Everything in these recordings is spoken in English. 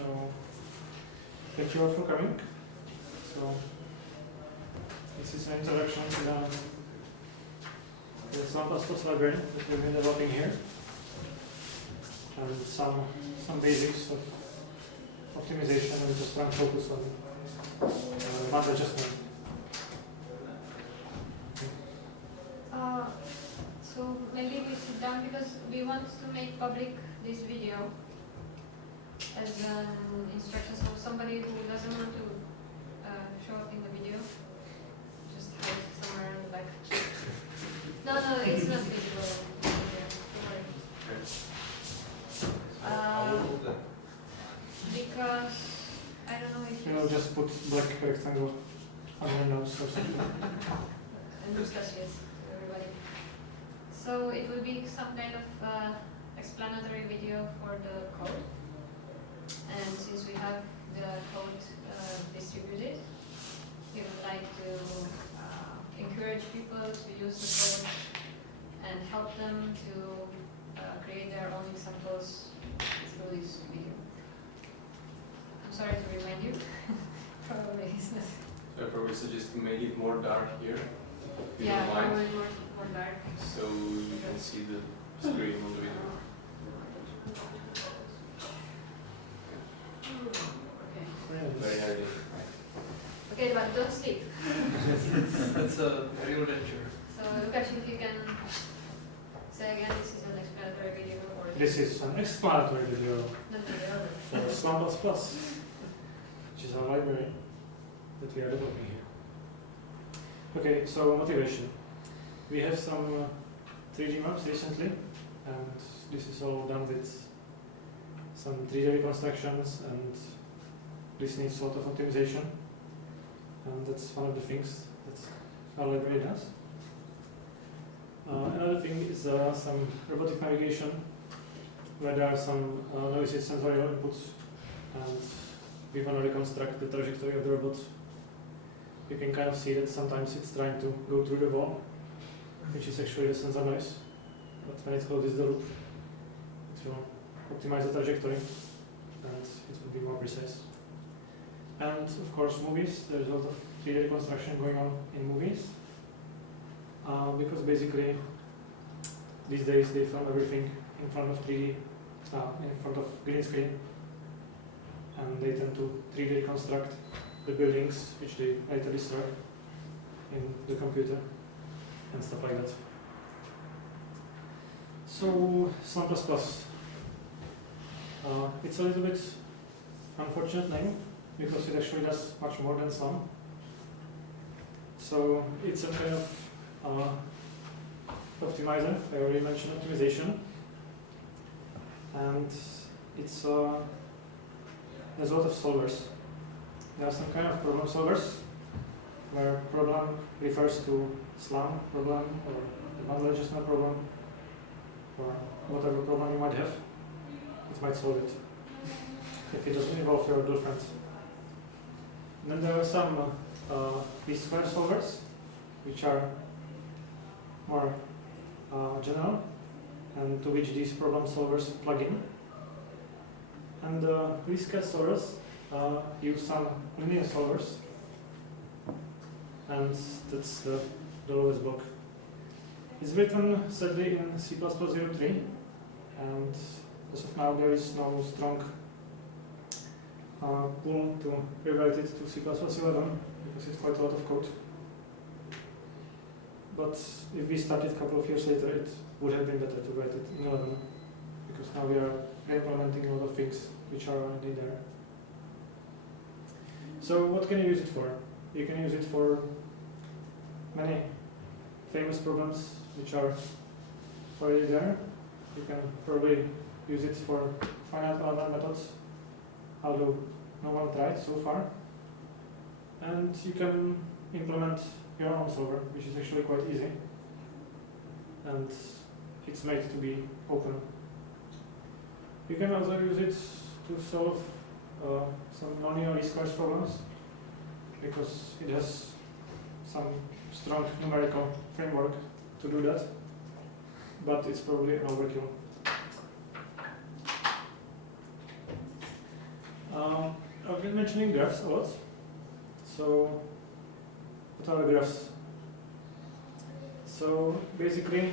So thank you all for coming. So this is an introduction to the C++ library that we've been developing here, and some basics of optimization and just strong focus on band adjustment. So maybe we sit down because we want to make public this video as an instruction. So somebody who doesn't want to show up in the video, just hide somewhere in the back. No, it's not visible. Don't worry. Because I don't know if You know, just put black rectangle on your nose or something. and mustaches, everybody. So it will be some kind of explanatory video for the code. And since we have the code distributed, we would like to encourage people to use the code and help them to create their own examples through this video. I'm sorry to remind you. Probably it's not. So I probably suggest to make it more dark here. If you Yeah, don't mind. probably more dark. So you can see the screen on the video. Okay. Very handy. Okay, but don't sleep. That's a real danger. So Lukasz, if you can say again, this is an explanatory video or This is an explanatory video not the other. for C++, which is our library that we are developing here. Okay, so motivation. We have some 3D maps recently, and this is all done with some 3D reconstructions, and this needs sort of optimization, and that's one of the things that our library does. Another thing is some robotic navigation, where there are some noisy sensorial inputs, and we want to reconstruct the trajectory of the robot. You can kind of see that sometimes it's trying to go through the wall, which is actually the sensor noise, but when it closes the loop, it will optimize the trajectory, and it will be more precise. And of course movies, there's a lot of 3D reconstruction going on in movies, because basically these days they film everything in front of 3D, in front of green screen, and they tend to 3D reconstruct the buildings which they later destroy in the computer and stuff like that. So C++, it's a little bit unfortunate name because it actually does much more than some. So it's a kind of optimizer. I already mentioned optimization, and it's there's a lot of solvers. There are some kind of problem solvers where problem refers to SLAM problem or the bundle adjustment problem or whatever problem you might have. It might solve it if it doesn't involve your girlfriend. And then there are some least-square solvers which are more general and to which these problem solvers plug in. And least-square solvers use some linear solvers, and that's the lowest block. It's written sadly in C++03, and as of now there is no strong pull to rewrite it to C++11 because it's quite a lot of code. But if we started a couple of years later, it would have been better to write it in 11, because now we are implementing a lot of things which are already there. So what can you use it for? You can use it for many famous problems which are already there. You can probably use it for finite element methods, although no one tried so far. And you can implement your own solver, which is actually quite easy. And it's made to be open. You can also use it to solve some nonlinear least squares problems, because it has some strong numerical framework to do that, but it's probably an overkill. I've been mentioning graphs a lot. So, what are the graphs? So, basically,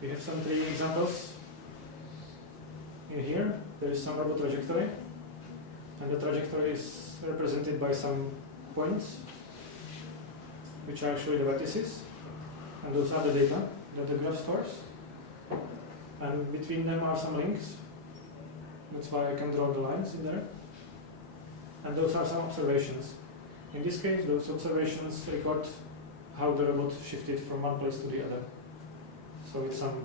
we have some 3 examples. In here, there is some robot trajectory, and the trajectory is represented by some points, which are actually the vertices, and those are the data that the graph stores. And between them are some links. That's why I can draw the lines in there. And those are some observations. In this case, those observations record how the robot shifted from one place to the other. So it's some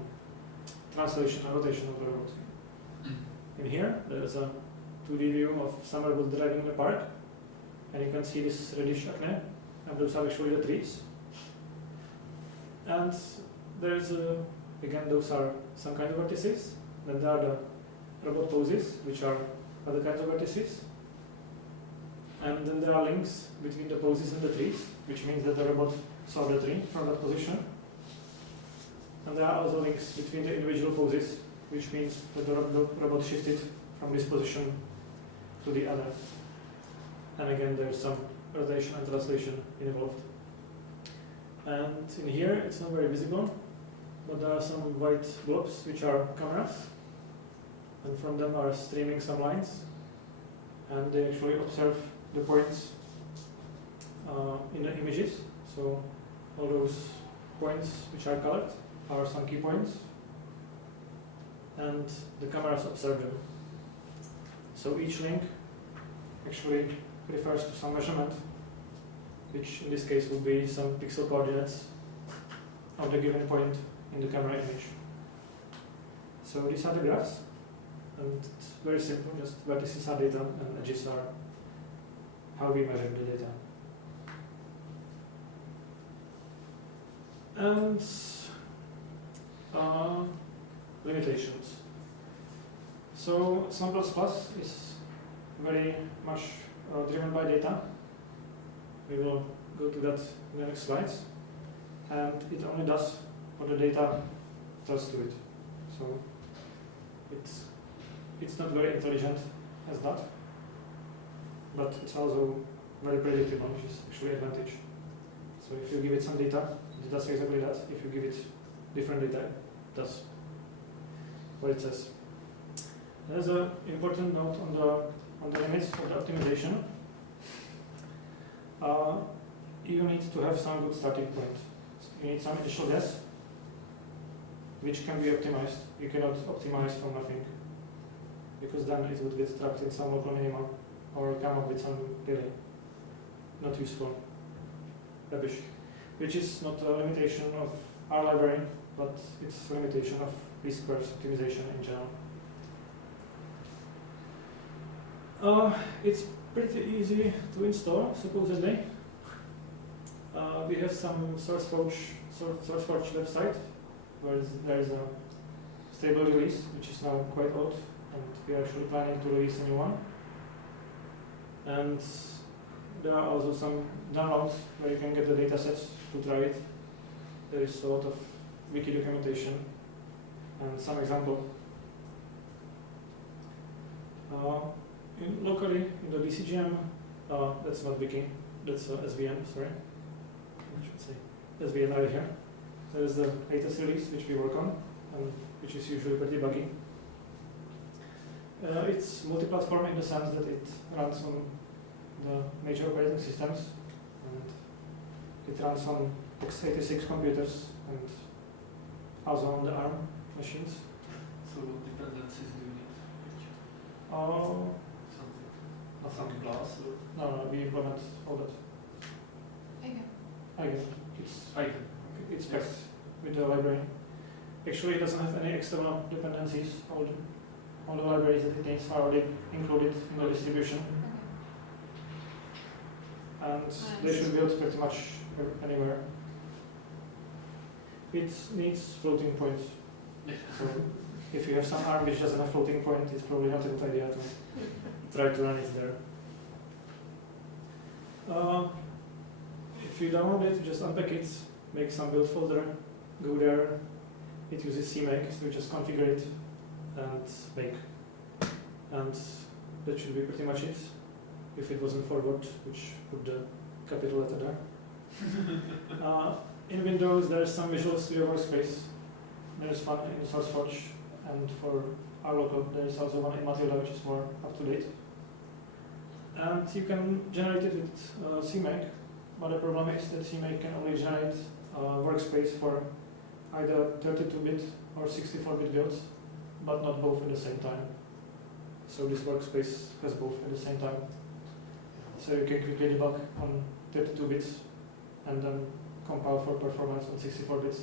translation and rotation of the robot. In here, there is a 2D view of some robot driving in the park, and you can see this reddish acne, and those are actually the trees. And there's again, those are some kind of vertices. Then there are the robot poses, which are other kinds of vertices. And then there are links between the poses and the trees, which means that the robot saw the tree from that position. And there are also links between the individual poses, which means that the robot shifted from this position to the other. And again, there's some rotation and translation involved. And in here, it's not very visible, but there are some white blobs, which are cameras, and from them are streaming some lines, and they actually observe the points in the images. So all those points which are colored are some key points, and the cameras observe them. So each link actually refers to some measurement, which in this case would be some pixel coordinates of the given point in the camera image. So these are the graphs, and it's very simple, just vertices are data and edges are how we measure the data. And limitations. So C++ is very much driven by data. We will go to that in the next slides. And it only does what the data does to it. So it's not very intelligent as that, but it's also very predictable, which is actually an advantage. So if you give it some data, it does exactly that. If you give it different data, it does what it says. There's an important note on the limits of the optimization. You need to have some good starting point. You need some initial guess, which can be optimized. You cannot optimize from nothing, because then it would get trapped in some local minimum or come up with some really not useful rubbish, which is not a limitation of our library, but it's a limitation of least-squares optimization in general. It's pretty easy to install, supposedly. We have some SourceForge website where there is a stable release, which is now quite old, and we are actually planning to release a new one. And there are also some downloads where you can get the datasets to try it. There is a lot of wiki documentation and some example. Locally in the DCGM, that's not wiki, that's SVN, sorry. I should say SVN right here. There is the latest release which we work on, and which is usually pretty buggy. It's multi-platform in the sense that it runs on the major operating systems, and it runs on x86 computers and also on the ARM machines. So what dependencies do you need? Some class or? No, we implement all that. I guess it's packed with the library. Actually, it doesn't have any external dependencies. All the libraries that it needs are already included in the distribution. And they should build pretty much anywhere. It needs floating points. So if you have some ARM which doesn't have floating point, it's probably not a good idea to try to run it there. If you download it, just unpack it, make some build folder, go there. It uses CMake, so you just configure it and make. And that should be pretty much it. if it wasn't forward, which put the capital letter there. In Windows, there's some Visual Studio Workspace. There's one in SourceForge, and for our local, there's also one in Matilda, which is more up to date. And you can generate it with CMake, but the problem is that CMake can only generate workspace for either 32-bit or 64-bit builds, but not both at the same time. So this workspace has both at the same time. So you can quickly debug on 32 bits and then compile for performance on 64 bits,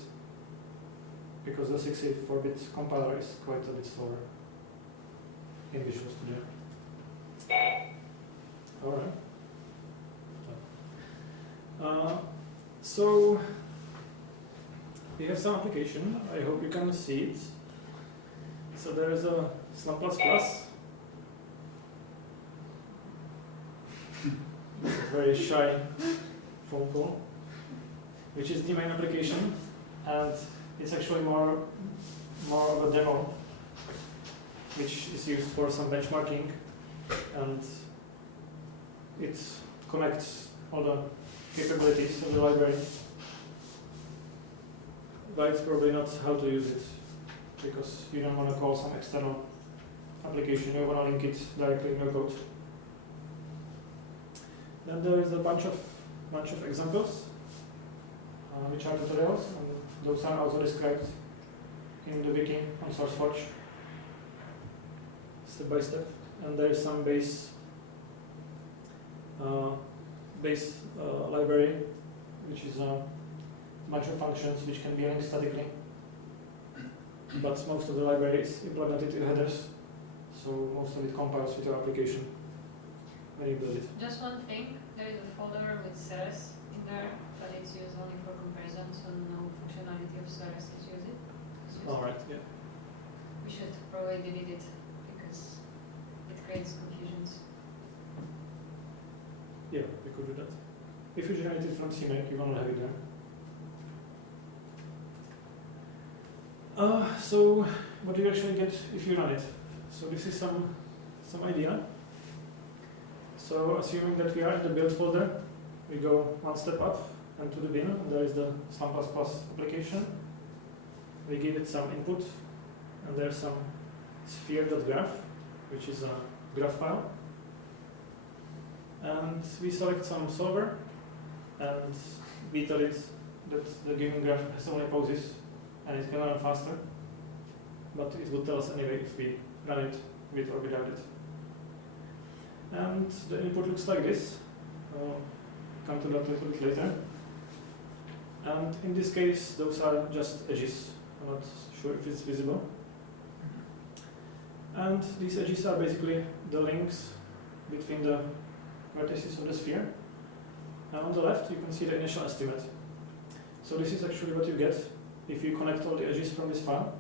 because the 64-bit compiler is quite a bit slower in Visual Studio. Alright. So we have some application. I hope you can see it. So there is a Slum++. Very shy phone call, which is the main application, and it's actually more of a demo, which is used for some benchmarking, and it connects all the capabilities of the library, but it's probably not how to use it, because you don't want to call some external application, you want to link it directly in your code. Then there is a bunch of examples, which are tutorials, and those are also described in the wiki on SourceForge, step by step. And there is some base library, which is a bunch of functions which can be linked statically. But most of the library is implemented in headers, so most of it compiles with your application when you build it. Just one thing, there is a folder with Ceres in there, but it's used only for comparison, so no functionality of Ceres is used. Alright, yeah. We should probably delete it because it creates confusions. Yeah, we could do that. If you generate it from CMake, you won't have it there. So what do you actually get if you run it? So this is some idea. So assuming that we are in the build folder, we go one step up and to the bin, and there is the Slum++ application. We give it some input, and there's some sphere.graph, which is a graph file. And we select some solver, and we tell it that the given graph has only poses, and it can run faster. But it will tell us anyway if we run it with or without it. And the input looks like this. I'll come to that a little bit later. And in this case, those are just edges. I'm not sure if it's visible. And these edges are basically the links between the vertices of the sphere. And on the left, you can see the initial estimate. So this is actually what you get if you connect all the edges from this file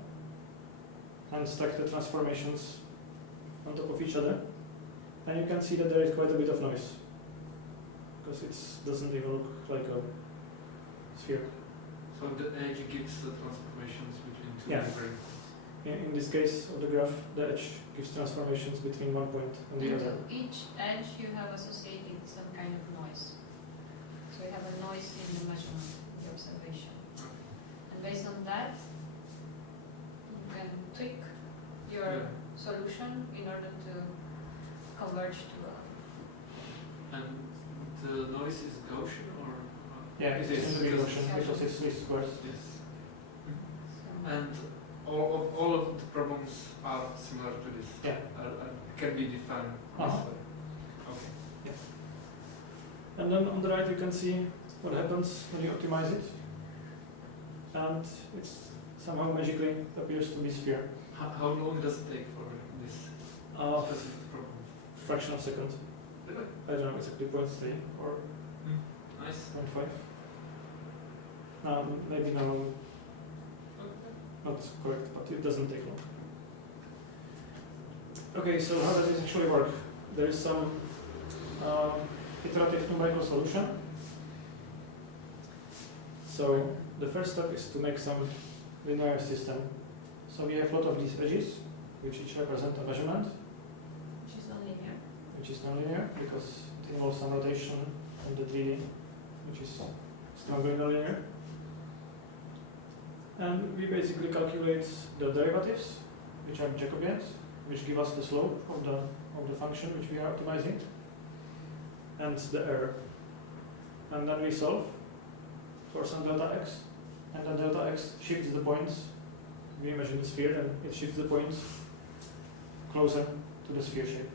and stack the transformations on top of each other. And you can see that there is quite a bit of noise, because it doesn't even look like a sphere. So the edge gives the transformations between two Yeah. different. In this case of the graph, the edge gives transformations between one point and the other. Each edge you have associated some kind of noise. So you have a noise in the measurement, the observation. And based on that, you can tweak your solution in order to converge to a... And the noise is Gaussian or? Yeah, it is in the Gaussian because it's least squares. Yes. So And all of the problems are similar to this. Yeah. Can be defined this Uh-huh. way. Okay. And then on the right, you can see what happens when you optimize it. And it somehow magically appears to be sphere. How long does it take for this specific problem? Fraction of a second. Really? I don't know exactly 0.3 or Nice. 0.5. Maybe now not correct, but it doesn't take long. Okay, so how does this actually work? There is some iterative numerical solution. So the first step is to make some linear system. So we have a lot of these edges, which each represent a measurement, which is nonlinear. which which is nonlinear because it involves some rotation on the 3D, which is strongly nonlinear. And we basically calculate the derivatives, which are Jacobians, which give us the slope of the function which we are optimizing, and the error. And then we solve for some delta x, and then delta x shifts the points. We imagine the sphere, and it shifts the points closer to the sphere shape.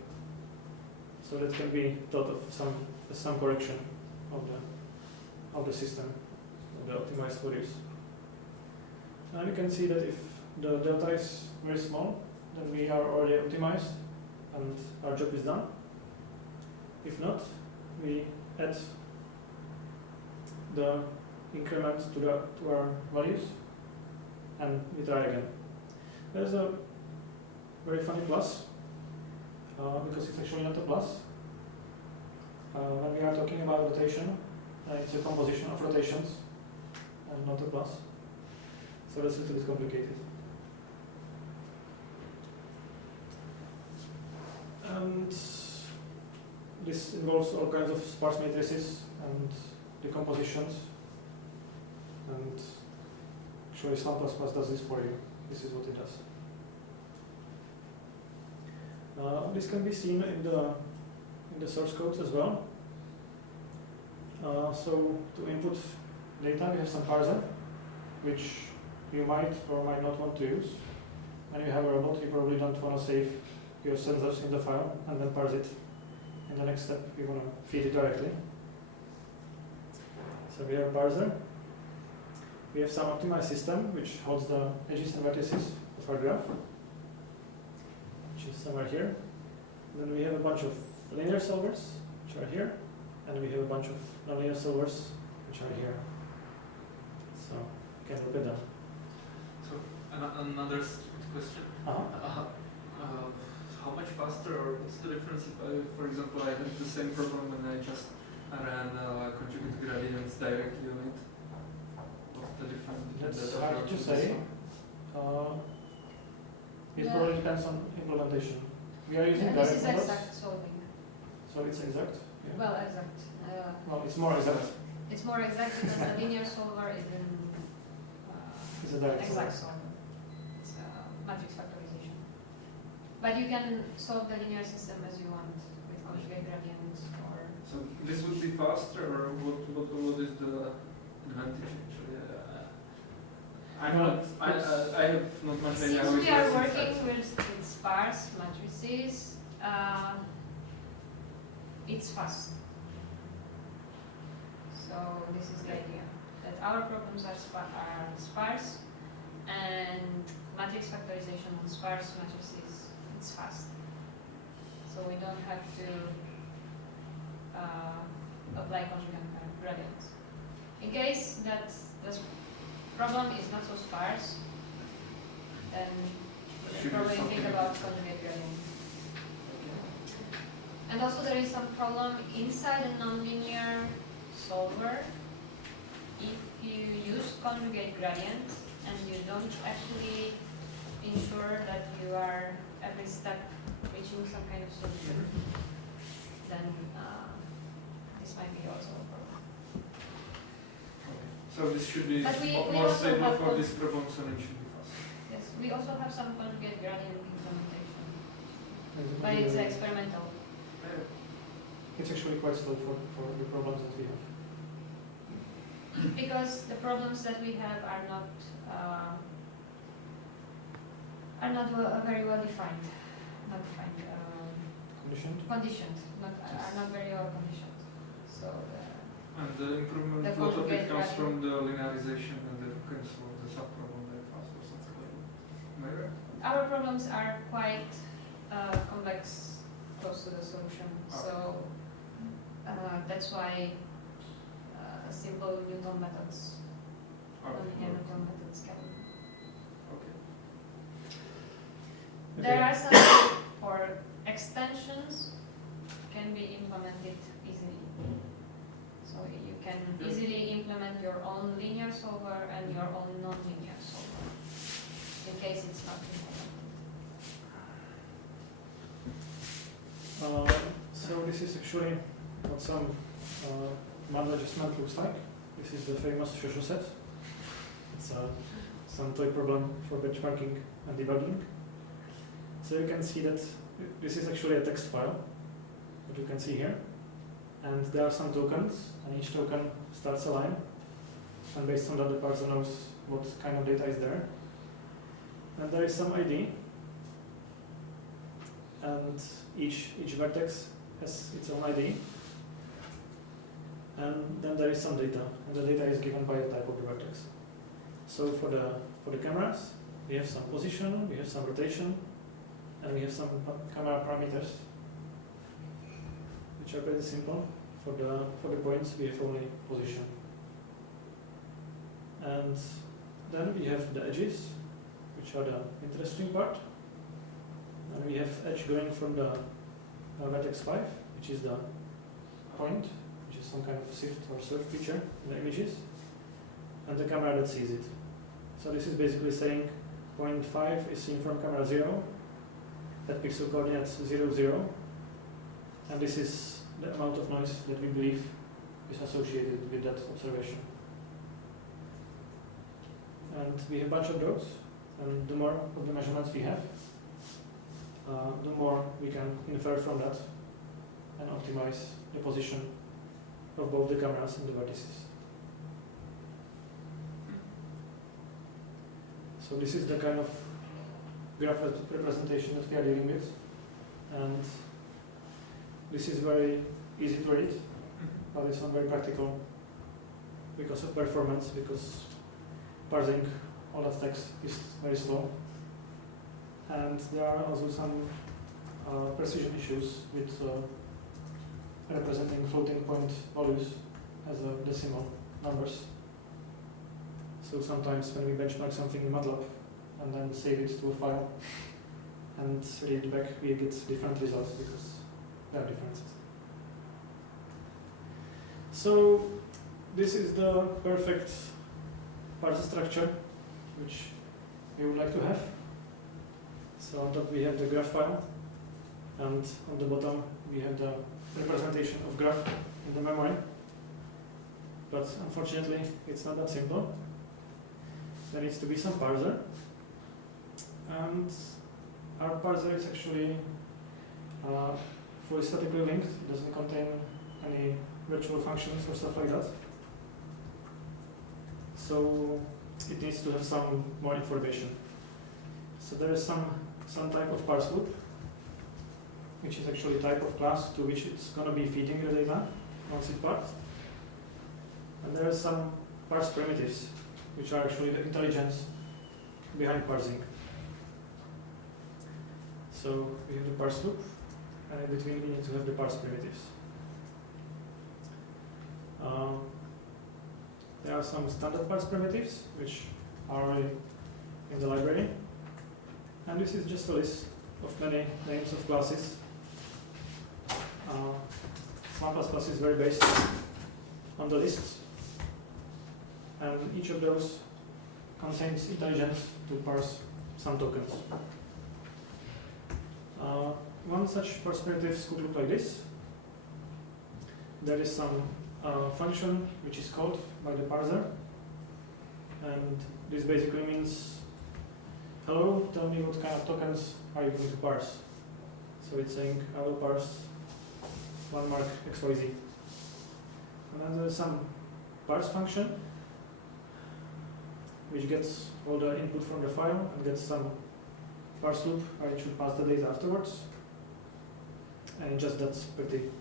So that can be thought of as some correction of the system, of the optimized values. Now you can see that if the delta is very small, then we are already optimized and our job is done. If not, we add the increment to our values and we try again. There's a very funny plus because it's actually not a plus. When we are talking about rotation, it's a composition of rotations and not a plus. So that's a little bit complicated. And this involves all kinds of sparse matrices and decompositions. And actually SUM++ does this for you. This is what it does. This can be seen in the source codes as well. So to input data, we have some parser, which you might or might not want to use. When you have a robot, you probably don't want to save your sensors in the file and then parse it. In the next step, you want to feed it directly. So we have a parser. We have some optimized system, which holds the edges and vertices of our graph, which is somewhere here. Then we have a bunch of linear solvers, which are here, and we have a bunch of nonlinear solvers, which are here. So you can look at them. So another stupid question. How much faster, or what's the difference if for example, I have the same problem when I just ran conjugate gradients directly on it? What's the difference between That's that hard approach to and say. this one? It Yeah. probably depends on implementation. We are using This direct is methods, exact solving. so it's exact. Yeah. Well, exact. Well, it's more exact. It's more exact because the linear solver is in It's a direct exact solver. solver. It's matrix factorization. But you can solve the linear system as you want with conjugate gradients or. So this would be faster, or what is the advantage actually? I have not much idea. Since how we it are works working inside. with sparse matrices, it's fast. So this is the idea, that our problems are sparse, and matrix factorization on sparse matrices, it's fast. So we don't have to apply conjugate gradients. In case that the problem is not so sparse, then we should probably think about conjugate gradient. And also there is some problem inside a nonlinear solver. If you use conjugate gradient and you don't actually ensure that you are every step reaching some kind of solution, then this might be also a problem. So this should be But we more also stable have for this problem, so it should be fast. Yes, we also have some conjugate gradient implementation, but Exactly. it's experimental. It's actually quite slow for the problems that we have. Because the problems that we have are not very well defined, conditioned, are not very well conditioned. So And the improvement, The a lot of it conjugate comes gradient. from the linearization, and then you can solve the subproblem very fast or something like that. Am I right? our problems are quite convex, close to the solution. So that's why simple Newton methods, nonlinear Newton methods can. Okay. There are some for extensions can be implemented easily. So you can easily implement your own linear solver and your own non-linear solver in case it's not implemented. So this is actually what some model adjustment looks like. This is the famous Shoshu set. It's some toy problem for benchmarking and debugging. So you can see that this is actually a text file, that you can see here. And there are some tokens, and each token starts a line. And based on that, the parser knows what kind of data is there. And there is some ID. And each vertex has its own ID. And then there is some data, and the data is given by a type of the vertex. So for the cameras, we have some position, we have some rotation, and we have some camera parameters, which are pretty simple. For the points, we have only position. And then we have the edges, which are the interesting part. And we have edge going from the vertex 5, which is the point, which is some kind of shift or surf feature in the images, and the camera that sees it. So this is basically saying point 5 is seen from camera 0, at pixel coordinates 0, 0, and this is the amount of noise that we believe is associated with that observation. And we have a bunch of those, and the more of the measurements we have, the more we can infer from that and optimize the position of both the cameras and the vertices. So this is the kind of graph representation that we are dealing with, and this is very easy to read, but it's not very practical because of performance, because parsing all that text is very slow. And there are also some precision issues with representing floating point values as a decimal numbers. So sometimes when we benchmark something in MATLAB and then save it to a file and read it back, we get different results because there are differences. So this is the perfect parser structure which we would like to have. So on top we have the graph file, and on the bottom we have the representation of graph in the memory. But unfortunately it's not that simple. There needs to be some parser, and our parser is actually fully statically linked. It doesn't contain any virtual functions or stuff like that. So it needs to have some more information. So there is some type of parse loop, which is actually a type of class to which it's going to be feeding the data once it parsed. And there are some parse primitives, which are actually the intelligence behind parsing. So we have the parse loop, and in between we need to have the parse primitives. There are some standard parse primitives, which are already in the library. And this is just a list of many names of classes. Slam++ is very based on the lists, and each of those contains intelligence to parse some tokens. One such parse primitive could look like this. There is some function which is called by the parser, and this basically means, hello, tell me what kind of tokens are you going to parse. So it's saying, I will parse one mark XYZ. And then there's some parse function which gets all the input from the file and gets some parse loop where it should pass the data afterwards. And just that's pretty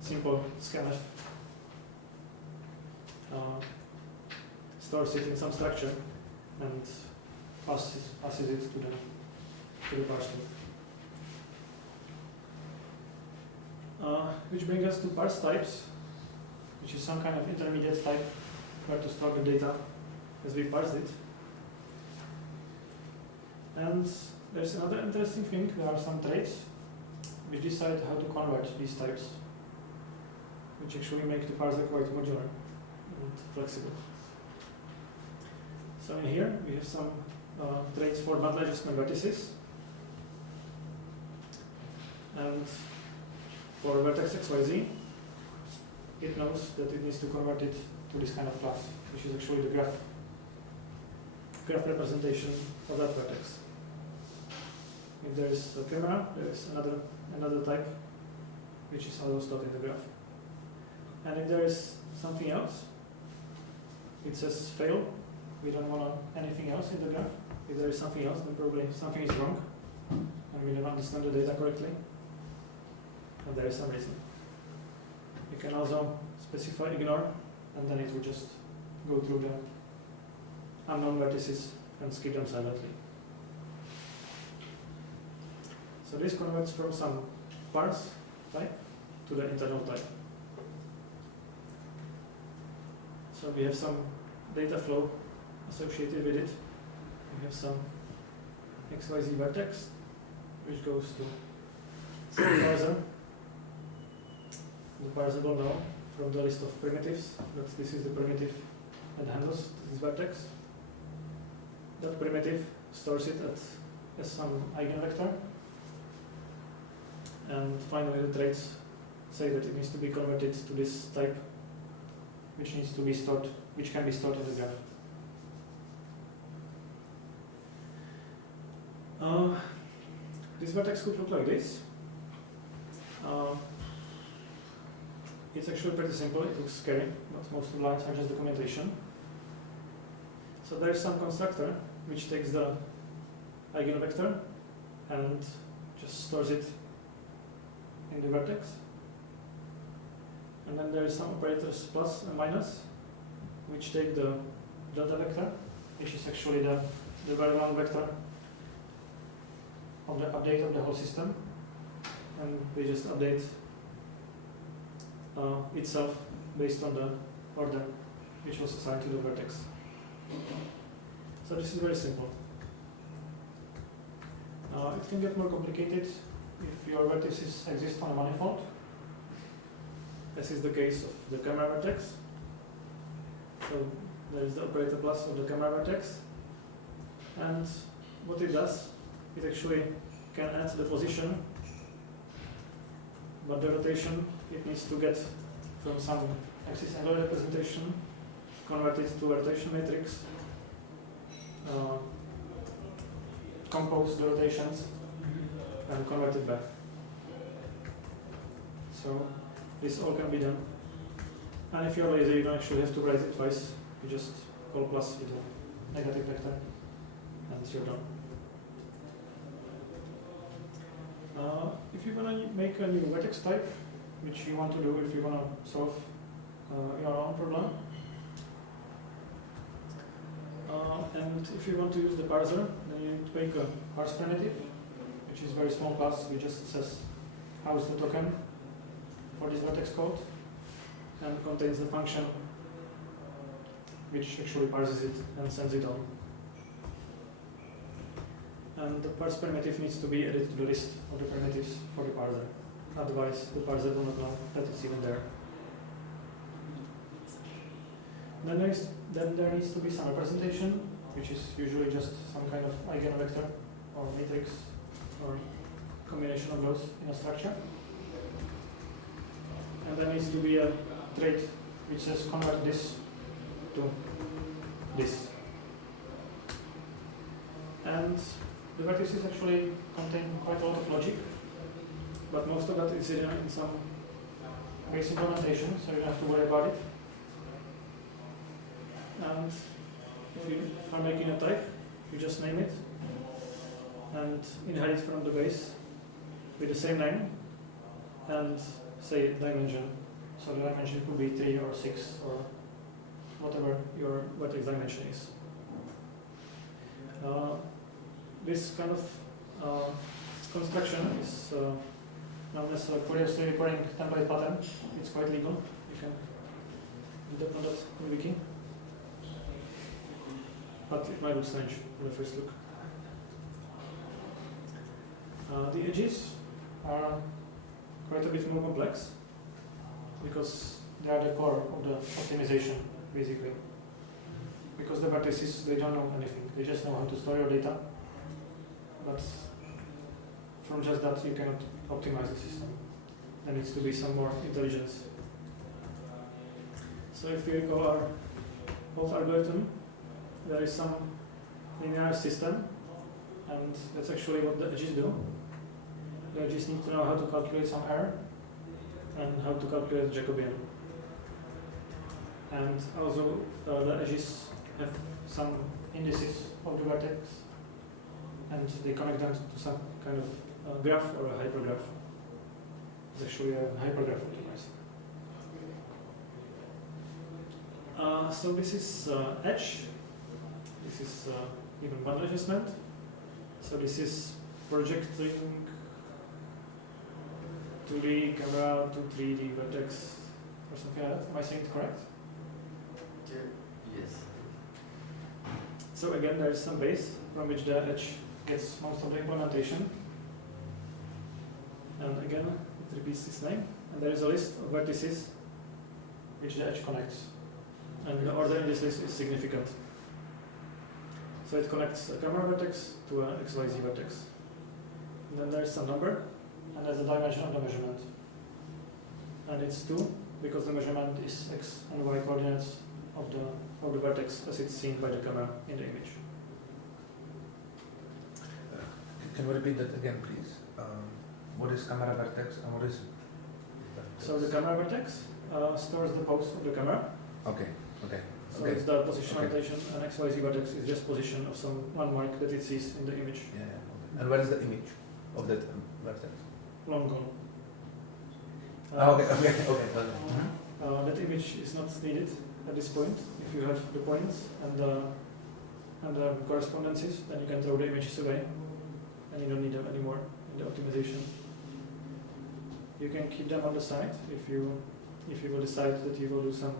simple scanf. Stores it in some structure and passes it to the parse loop. Which brings us to parse types, which is some kind of intermediate type where to store the data as we parse it. And there's another interesting thing. There are some traits which decide how to convert these types, which actually make the parser quite modular and flexible. So in here we have some traits for bundle adjustment vertices, and for vertex XYZ, it knows that it needs to convert it to this kind of class, which is actually the graph representation of that vertex. If there is a camera, there is another type, which is also stored in the graph. And if there is something else, it says fail. We don't want anything else in the graph. If there is something else, then probably something is wrong, and we don't understand the data correctly, and there is some reason. You can also specify ignore, and then it will just go through the unknown vertices and skip them silently. So this converts from some parse type to the internal type. So we have some data flow associated with it. We have some XYZ vertex, which goes to some parser. The parser will know from the list of primitives that this is the primitive that handles this vertex. That primitive stores it as some eigenvector. And finally the traits say that it needs to be converted to this type, which needs to be stored, which can be stored in the graph. This vertex could look like this. It's actually pretty simple, it looks scary, but most of the lines are just documentation. So there is some constructor which takes the eigenvector and just stores it in the vertex. And then there is some operators plus and minus, which take the delta vector, which is actually the very long vector of the update of the whole system, and we just update itself based on the order which was assigned to the vertex. So this is very simple. It can get more complicated if your vertices exist on a manifold, as is the case of the camera vertex. So there is the operator plus of the camera vertex, and what it does, it actually can add the position, but the rotation it needs to get from some axis angular representation, convert it to a rotation matrix, compose the rotations, and convert it back. So this all can be done. And if you're lazy, you don't actually have to write it twice. You just call plus with a negative vector, and you're done. If you want to make a new vertex type, which you want to do if you want to solve your own problem, and if you want to use the parser, then you need to make a parse primitive, which is a very small class, which just says how is the token for this vertex code, and contains the function which actually parses it and sends it on. And the parse primitive needs to be added to the list of the primitives for the parser. Otherwise, the parser will not know that it's even there. Then there needs to be some representation, which is usually just some kind of eigenvector or matrix or combination of those in a structure. And there needs to be a trait which says convert this to this. And the vertices actually contain quite a lot of logic, but most of that is in some base implementation, so you don't have to worry about it. And if you are making a type, you just name it and inherit from the base with the same name and say dimension. So the dimension could be 3 or 6 or whatever your vertex dimension is. This kind of construction is known as a curiously recurring template pattern. It's quite legal. You can look on that in the wiki. But it might look strange on the first look. The edges are quite a bit more complex because they are the core of the optimization, basically. Because the vertices, they don't know anything. They just know how to store your data. But from just that, you cannot optimize the system. there needs to be some more intelligence. So if we recall our old algorithm, there is some linear system, and that's actually what the edges do. The edges need to know how to calculate some error and how to calculate Jacobian. And also the edges have some indices of the vertex, and they connect them to some kind of graph or a hypergraph. It's actually a hypergraph optimized. So this is edge. This is even bundle adjustment. So this is projecting 2D camera to 3D vertex or something like that. Am I saying it correct? Yes. So again, there is some base from which the edge gets most of the implementation. And again, it repeats its name. And there is a list of vertices which the edge connects. And the order in this list is significant. So it connects a camera vertex to an XYZ vertex. And then there's some number, and there's a dimension of the measurement. And it's 2, because the measurement is x and y coordinates of the vertex as it's seen by the camera in the image. Can you repeat that again, please? What is camera vertex and what is vertex? So the camera vertex stores the pose of the camera. Okay, okay. So Okay. it's the position Okay. rotation, and XYZ vertex is just position of some landmark that it sees in the image. Yeah, yeah. Okay. And where is the image of that vertex? Long gone. Okay, okay, okay. Got it. That image is not needed at this point. If you have the points and the correspondences, then you can throw the images away, and you don't need them anymore in the optimization. You can keep them on the side if you will decide that you will do some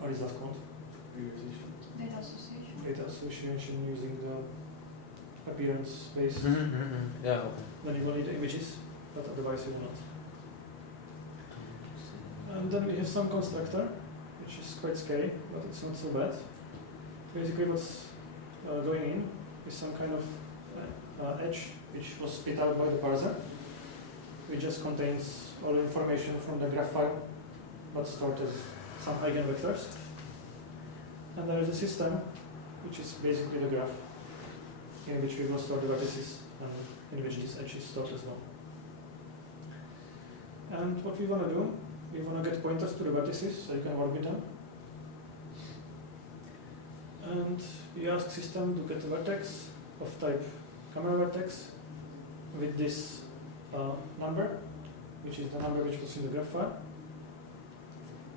what is that called? Data association. Data association using the appearance based. Yeah, okay. Then you will need the images, but otherwise you will not. And then we have some constructor, which is quite scary, but it's not so bad. Basically what's going in is some kind of edge which was spit out by the parser, which just contains all the information from the graph file, but stored as some eigenvectors. And there is a system, which is basically the graph, in which we will store the vertices, and in which this edge is stored as well. And what we want to do, we want to get pointers to the vertices, so you can work with them. And you ask system to get a vertex of type camera vertex with this number, which is the number which was in the graph file.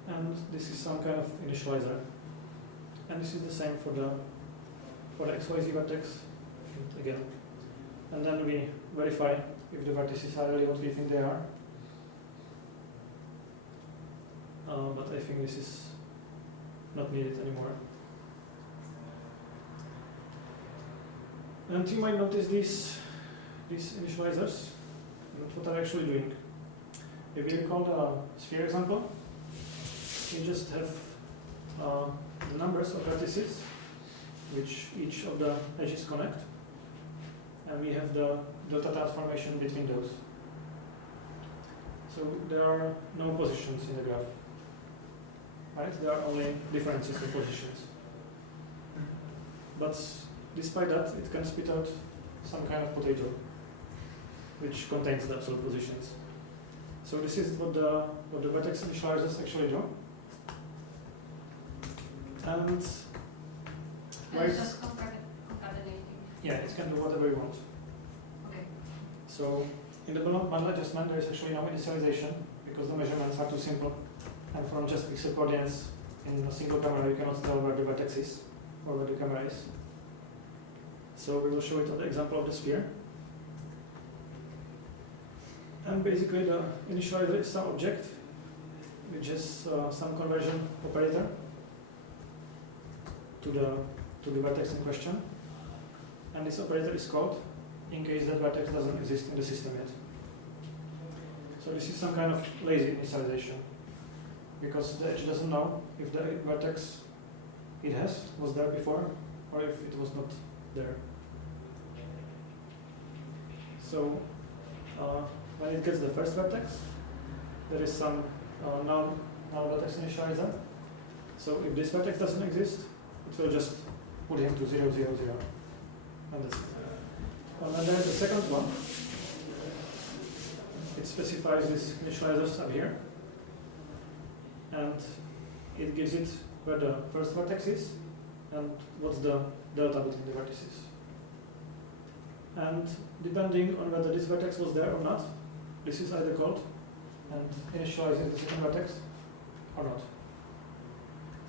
And this is some kind of initializer. And this is the same for the XYZ vertex, and again. And then we verify if the vertices are really what we think they are. But I think this is not needed anymore. And you might notice these initializers and what they're actually doing. If you recall the sphere example, we just have the numbers of vertices which each of the edges connect, and we have the delta transformation between those. So there are no positions in the graph, right? There are only differences in positions. But despite that, it can spit out some kind of potato which contains the absolute positions. So this is what the vertex initializers actually do. And right, It's just concatenating. yeah, it can do whatever you want. Okay. So in the bundle adjustment, there is actually no initialization because the measurements are too simple. And from just pixel coordinates in a single camera, you cannot tell where the vertex is or where the camera is. So we will show it on the example of the sphere. And basically the initializer is some object which is some conversion operator to the vertex in question. And this operator is called in case that vertex doesn't exist in the system yet. So this is some kind of lazy initialization because the edge doesn't know if the vertex it has was there before or if it was not there. So when it gets the first vertex, there is some null vertex initializer. So if this vertex doesn't exist, it will just put him to 0, 0, 0. And that's it. And then the second one, it specifies this initializers up here. And it gives it where the first vertex is and what's the delta between the vertices. And depending on whether this vertex was there or not, this is either called and initializes the second vertex or not.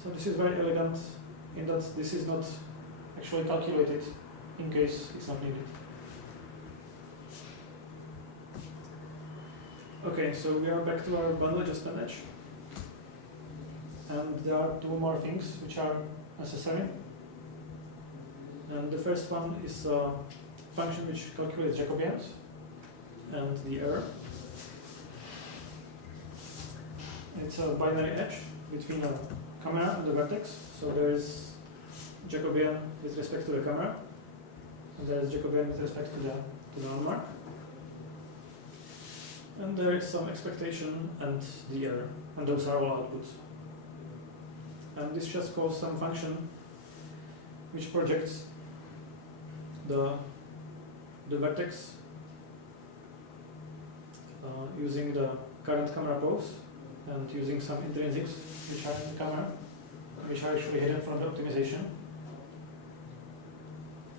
So this is very elegant in that this is not actually calculated in case it's not needed. Okay, so we are back to our bundle adjustment edge. And there are two more things which are necessary. And the first one is a function which calculates Jacobians and the error. It's a binary edge between a camera and the vertex. So there is Jacobian with respect to the camera, and there is Jacobian with respect to the landmark. And there is some expectation and the error, and those are all outputs. And this just calls some function which projects the vertex using the current camera pose and using some intrinsics which are in the camera, which are actually hidden from the optimization.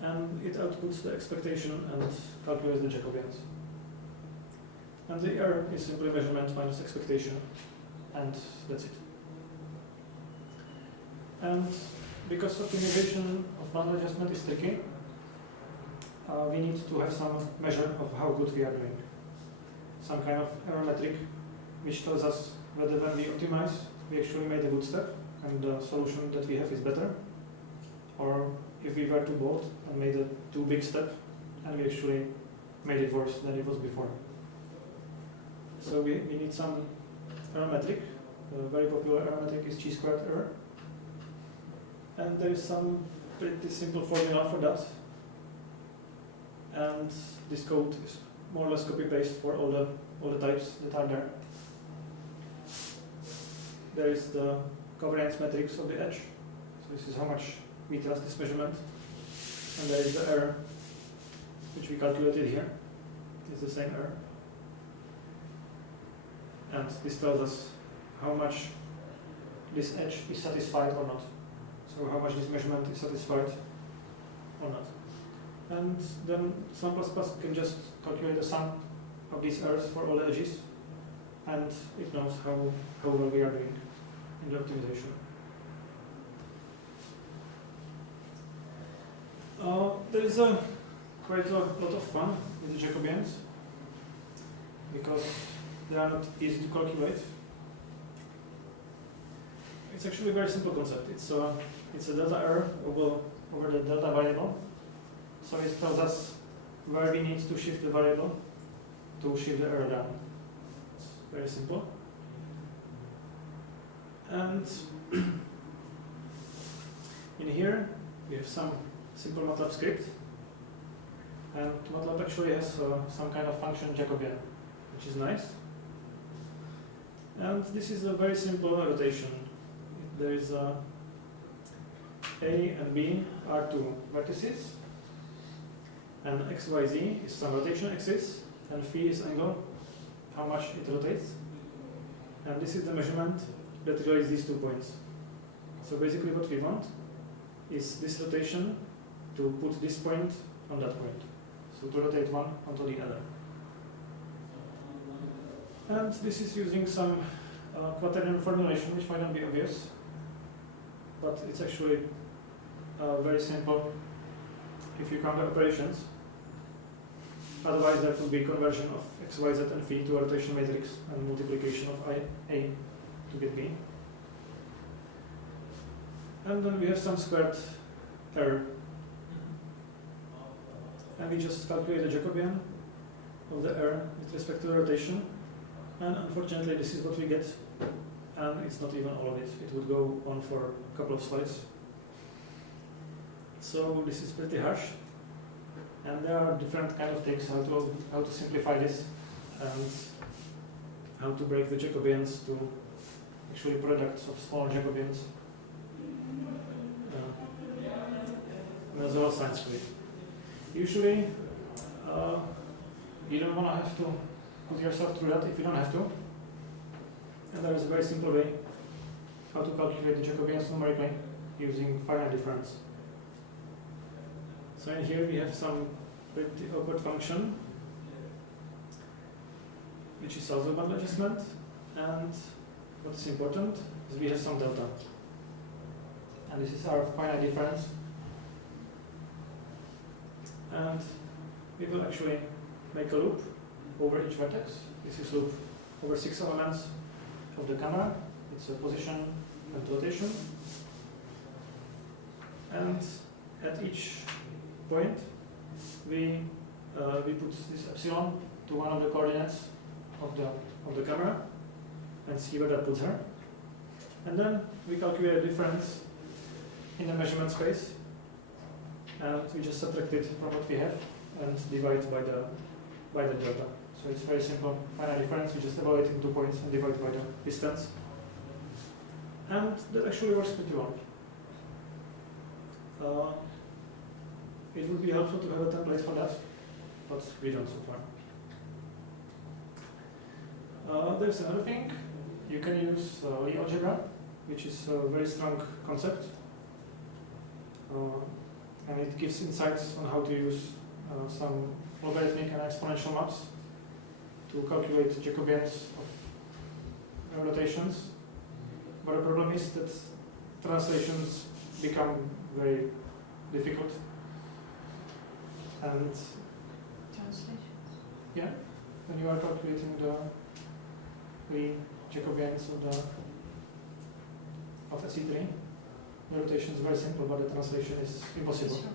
And it outputs the expectation and calculates the Jacobians. And the error is simply measurement minus expectation, and that's it. And because optimization of bundle adjustment is tricky, we need to have some measure of how good we are doing. Some kind of error metric which tells us whether when we optimize, we actually made a good step and the solution that we have is better, or if we were too bold and made a too big step and we actually made it worse than it was before. So we need some error metric. A very popular error metric is chi-squared error. And there is some pretty simple formula for that. And this code is more or less copy-paste for all the types that are there. There is the covariance matrix of the edge. So this is how much we trust this measurement. And there is the error, which we calculated here. It's the same error. And this tells us how much this edge is satisfied or not. So how much this measurement is satisfied or not. And then SUM++ can just calculate the sum of these errors for all the edges, and it knows how well we are doing in the optimization. There is quite a lot of fun with the Jacobians because they are not easy to calculate. It's actually a very simple concept. It's a delta error over the delta variable. So it tells us where we need to shift the variable to shift the error down. It's very simple. And in here we have some simple MATLAB script. And MATLAB actually has some kind of function Jacobian, which is nice. And this is a very simple rotation. There is A and B are two vertices, and x, y, z is some rotation axis, and phi is angle, how much it rotates. And this is the measurement that relates these 2 points. So basically what we want is this rotation to put this point on that point. So to rotate one onto the other. And this is using some quaternion formulation, which might not be obvious, but it's actually very simple if you count the operations. Otherwise, there could be conversion of x, y, z, and phi to a rotation matrix and multiplication of A to get B. And then we have some squared error. And we just calculate the Jacobian of the error with respect to the rotation. And unfortunately, this is what we get. And it's not even all of it. It would go on for a couple of slides. So this is pretty harsh. And there are different kind of things how to simplify this. and how to break the Jacobians to actually products of smaller Jacobians. And there's a lot of science for it. Usually, you don't want to have to put yourself through that if you don't have to. And there is a very simple way how to calculate the Jacobians numerically using finite difference. So in here we have some pretty awkward function, which is also bundle adjustment, and what is important is we have some delta. And this is our finite difference. And we will actually make a loop over each vertex. This is loop over 6 elements of the camera. It's a position and rotation. And at each point, we put this epsilon to one of the coordinates of the camera and see where that puts her. And then we calculate a difference in the measurement space, and we just subtract it from what we have and divide by the delta. So it's very simple finite difference. We just evaluate in 2 points and divide by the distance, and that actually works pretty well. It would be helpful to have a template for that, but we don't so far. There's another thing. You can use Lie algebra, which is a very strong concept, and it gives insights on how to use some logarithmic and exponential maps to calculate Jacobians of rotations. But the problem is that translations become very difficult. And Translation. yeah, when you are calculating the Jacobians of SE3, the rotation is very simple, but the translation is impossible. Sure.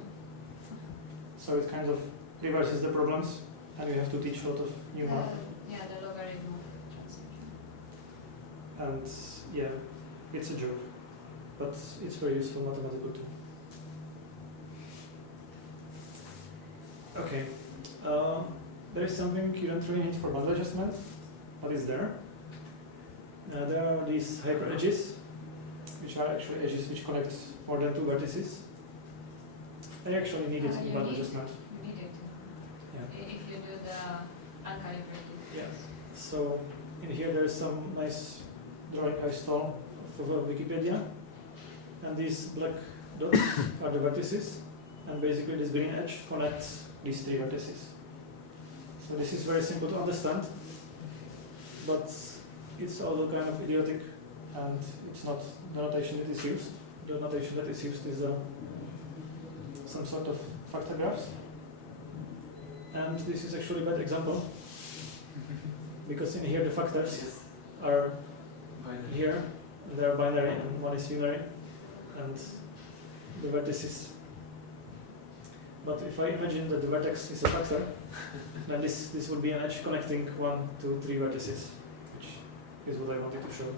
So it kind of reverses the problems, and you have to teach a lot of new math. Yeah, the logarithm of translation. And yeah, it's a joke, but it's very useful mathematical too. Okay, there is something you don't really need for bundle adjustment, but it's there. There are these hyper edges, which are actually edges which connect more than 2 vertices. They actually need it in bundle adjustment. You need it. Yeah. If you do the uncalibrated. Yeah. So in here there is some nice drawing I stole from Wikipedia, and these black dots are the vertices, and basically this green edge connects these 3 vertices. So this is very simple to understand, but it's also kind of idiotic, and it's not the notation that is used. The notation that is used is some sort of factor graphs, and this is actually a bad example because in here the factors are here, and they are binary, and one is unary, and the vertices. But if I imagine that the vertex is a factor, then this would be an edge connecting 1, 2, 3 vertices, which is what I wanted to show.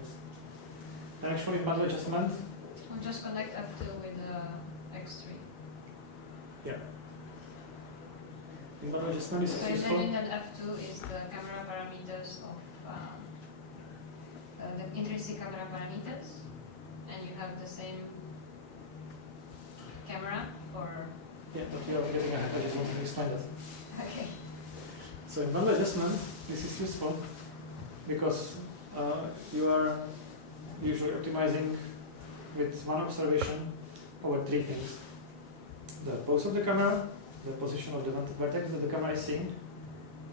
And actually, in bundle adjustment, We'll just connect F2 with X3. yeah. In bundle adjustment, this So is useful. imagine that F2 is the camera parameters of the intrinsic camera parameters, and you have the same camera for. Yeah, but you are getting ahead. I just wanted to explain that. Okay. So in bundle adjustment, this is useful because you are usually optimizing with one observation over 3 things: the pose of the camera, the position of the vertex that the camera is seeing,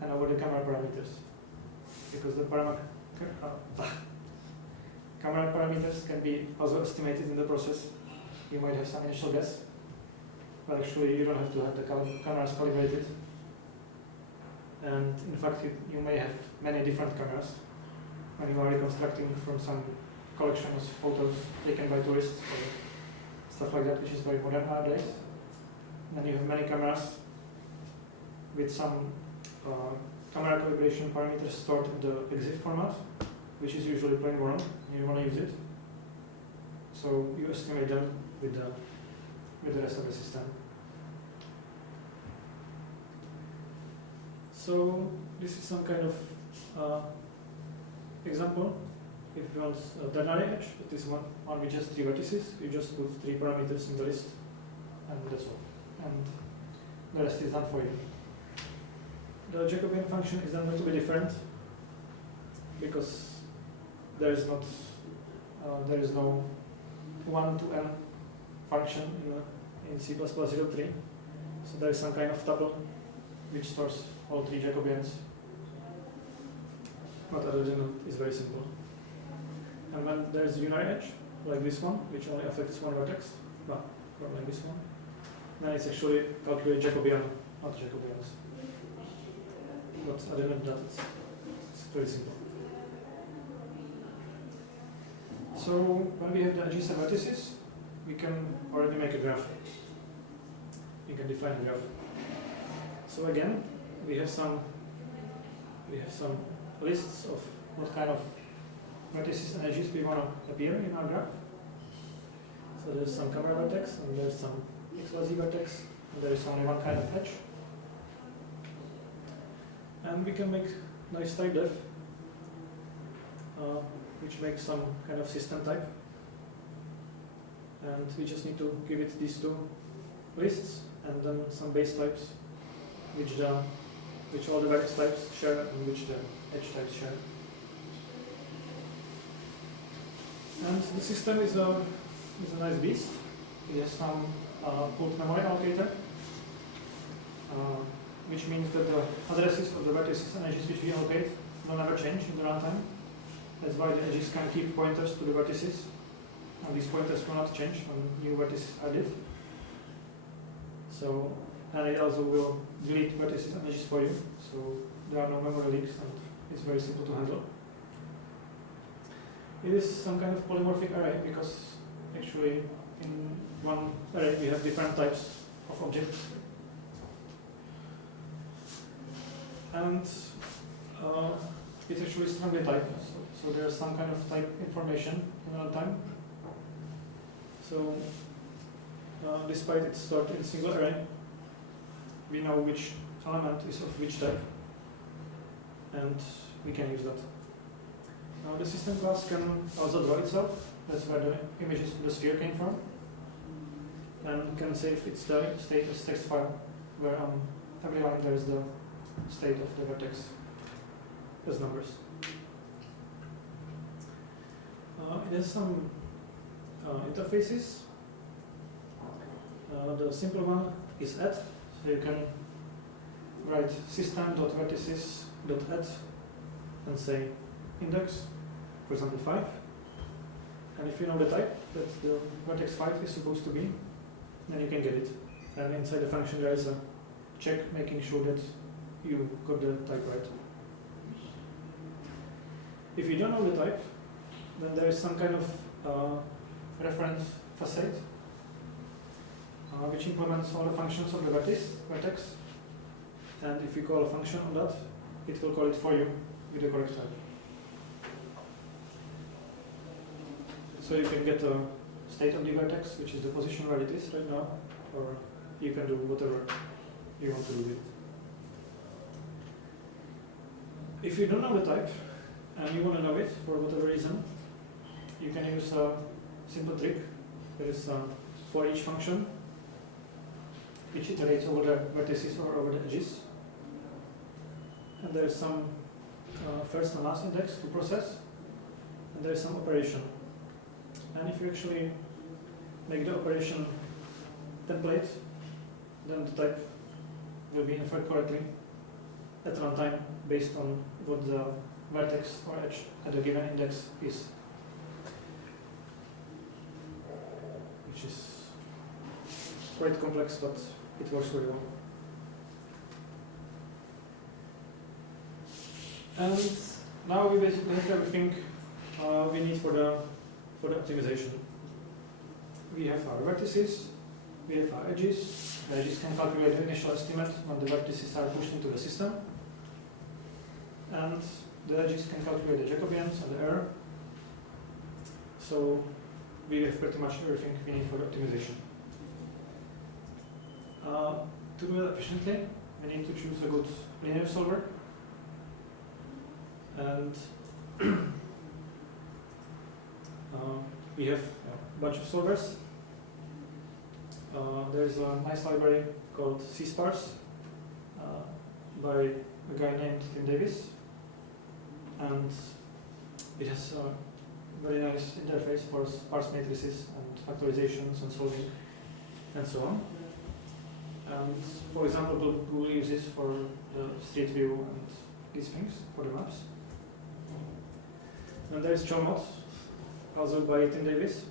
and over the camera parameters. Because the camera parameters can be also estimated in the process. You might have some initial guess, but actually you don't have to have the cameras calibrated. And in fact, you may have many different cameras when you are reconstructing from some collection of photos taken by tourists or stuff like that, which is very modern nowadays. Then you have many cameras with some camera calibration parameters stored in the EXIF format, which is usually plain wrong, and you want to use it. So you estimate them with the rest of the system. So this is some kind of example. If you want a ternary edge, it is one with just 3 vertices, you just put 3 parameters in the list, and that's all. And the rest is done for you. The Jacobian function is then going to be different because there is no 1 to n function in C++ 03. So there is some kind of tuple which stores all 3 Jacobians. But other than that, it's very simple. And when there's a unary edge, like this one, which only affects one vertex, well, like this one, then it's actually calculated Jacobian, not Jacobians. But other than that, it's very simple. So when we have the edges and vertices, we can already make a graph. We can define a graph. So again, we have some lists of what kind of vertices and edges we want to appear in our graph. So there's some camera vertex, and there's some XYZ vertex, and there is only one kind of edge. And we can make nice type def, which makes some kind of system type. And we just need to give it these 2 lists, and then some base types, which all the vertex types share and which the edge types share. And the system is a nice beast. It has some put memory allocator, which means that the addresses of the vertices and edges which we allocate will never change in the runtime. That's why the edges can keep pointers to the vertices, and these pointers will not change when new vertices are added. So, and it also will delete vertices and edges for you, so there are no memory leaks, and it's very simple to handle. It is some kind of polymorphic array because actually in one array we have different types of objects. And it's actually strongly typed, so there's some kind of type information in runtime. So despite it's stored in a single array, we know which element is of which type, and we can use that. Now the system class can also draw itself. That's where the images in the sphere came from, and can save its state as text file, where on every line there is the state of the vertex as numbers. It has some interfaces. The simple one is add, so you can write system.vertices.add and say index, for example 5, and if you know the type that the vertex 5 is supposed to be, then you can get it. And inside the function there is a check making sure that you got the type right. If you don't know the type, then there is some kind of reference facade which implements all the functions of the vertex, and if you call a function on that, it will call it for you with the correct type. So you can get a state of the vertex, which is the position where it is right now, or you can do whatever you want to do with it. If you don't know the type, and you want to know it for whatever reason, you can use a simple trick. There is for each function, which iterates over the vertices or over the edges. And there is some first and last index to process, and there is some operation. And if you actually make the operation template, then the type will be inferred correctly at runtime based on what the vertex or edge at a given index is, which is quite complex, but it works very well. And now we basically have everything we need for the optimization. We have our vertices, we have our edges. The edges can calculate the initial estimate when the vertices are pushed into the system, and the edges can calculate the Jacobians and the error. So we have pretty much everything we need for the optimization. To do that efficiently, we need to choose a good linear solver. and we have a bunch of solvers. There's a nice library called C-Sparse by a guy named Tim Davis, and it has a very nice interface for sparse matrices and factorizations and solving and so on. And for example, Google uses for the street view and these things for the maps. And there is Chomot, also by Tim Davis,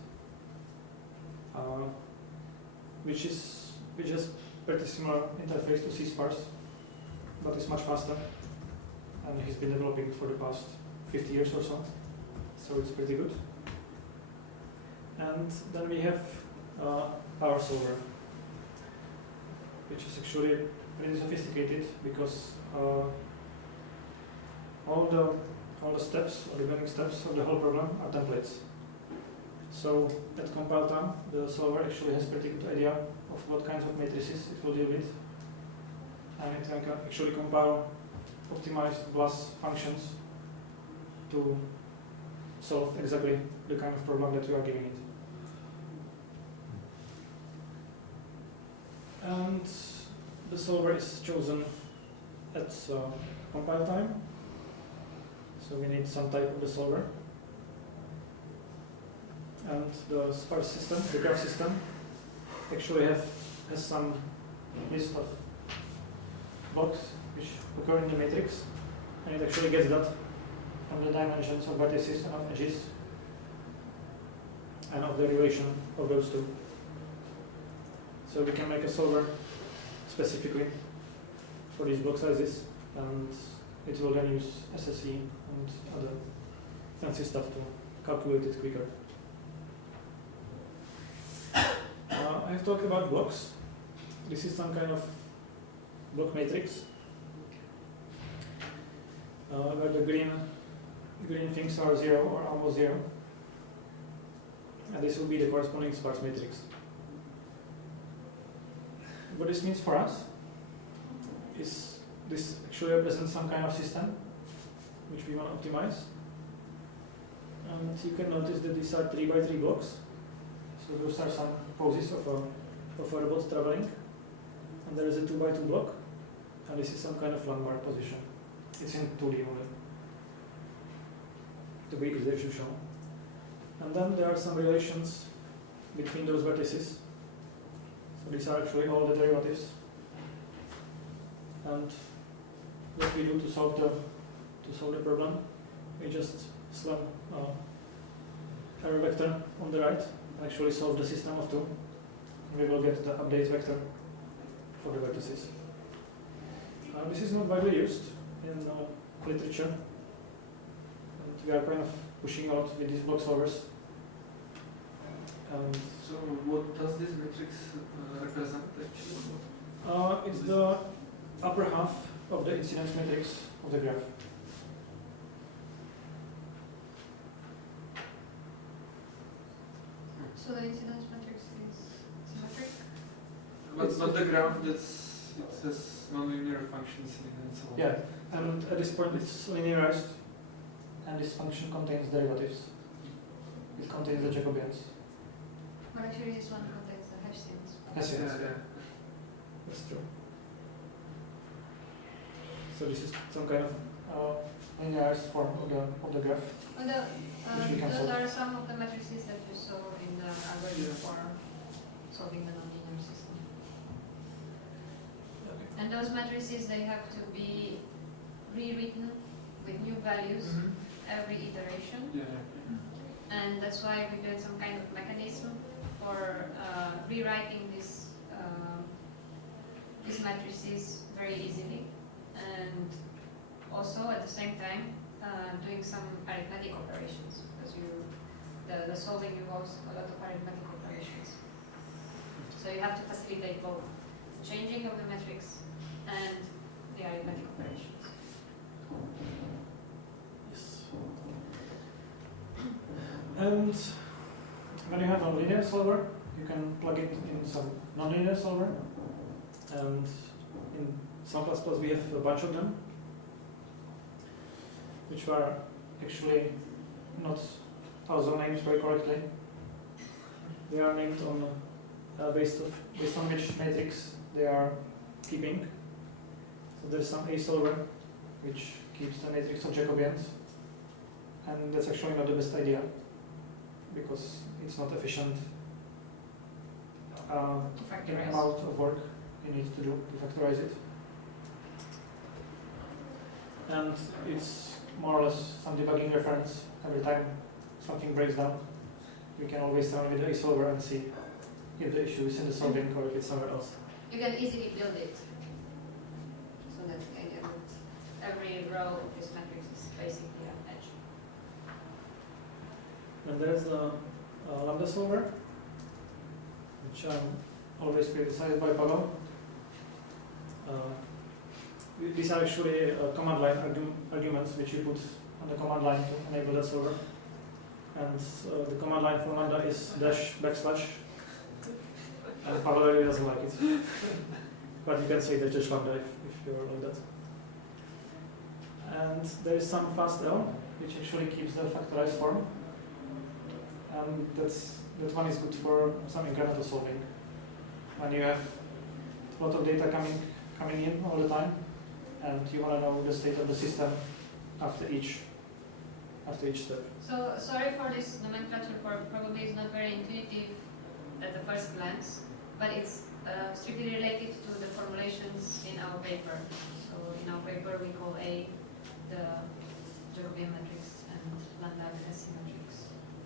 which has pretty similar interface to C-Sparse, but it's much faster, and he's been developing for the past 50 years or so, so it's pretty good. And then we have our solver, which is actually pretty sophisticated because all the steps, or the remaining steps of the whole program are templates. So at compile time, the solver actually has a pretty good idea of what kinds of matrices it will deal with, and it can actually compile optimized BLAS functions to solve exactly the kind of problem that you are giving it. And the solver is chosen at compile time, so we need some type of the solver. And the sparse system, the graph system, actually has some list of blocks which occur in the matrix, and it actually gets that from the dimensions of vertices and of edges, and of the relation of those two. So we can make a solver specifically for these block sizes, and it will then use SSE and other fancy stuff to calculate it quicker. I have talked about blocks. This is some kind of block matrix where the green things are 0 or almost 0, and this will be the corresponding sparse matrix. What this means for us is this actually represents some kind of system which we want to optimize, and you can notice that these are 3 by 3 blocks. So those are some poses of a robot traveling, and there is a 2 by 2 block, and this is some kind of landmark position. It's in 2D only, to be easier to show. And then there are some relations between those vertices. So these are actually all the derivatives. And what we do to solve the problem, we just slam error vector on the right, actually solve the system of 2, and we will get the update vector for the vertices. This is not widely used in literature, and we are kind of pushing out with these block solvers. And So what does this matrix represent actually? it's the upper half of the incidence matrix of the graph. So the incidence matrix is symmetric? But the graph it has nonlinear functions in it and so on. Yeah, and at this point it's linearized, and this function contains derivatives. It contains the Jacobians. But actually this one contains the Hessians. Yes, Yeah. that's true. So this is some kind of linearized form of the graph. Well, Which we can those solve. are some of the matrices that you saw in the algorithm Yeah. for solving the nonlinear system. And those matrices, they have to be rewritten with new values every iteration. Yeah. And that's why we built some kind of mechanism for rewriting these matrices very easily, and also at the same time doing some arithmetic operations, because the solving involves a lot of arithmetic operations. So you have to facilitate both the changing of the metrics and the arithmetic operations. Yes. And when you have a linear solver, you can plug it in some nonlinear solver, and in C++ we have a bunch of them. which were actually not also named very correctly. They are named on based on which matrix they are keeping. So there's some A solver which keeps the matrix of Jacobians, and that's actually not the best idea because it's not efficient in amount of work you need to do to factorize it. And it's more or less some debugging reference. Every time something breaks down, you can always run with the solver and see if the issue is in the solving or if it's somewhere else. You can easily build it. So that every row of this matrix is basically an edge. And there's the lambda solver, which always criticized by Polok. These are actually command line arguments which you put on the command line to enable that solver. And the command line for lambda is --, and Polok really doesn't like it. But you can say dash lambda if you're like that. And there is some fast L, which actually keeps the factorized form. And that one is good for some incremental solving. When you have a lot of data coming in all the time, and you want to know the state of the system after each step. So sorry for this nomenclature, probably it's not very intuitive at the first glance, but it's strictly related to the formulations in our paper. So in our paper we call A the Jacobian matrix and lambda the SC matrix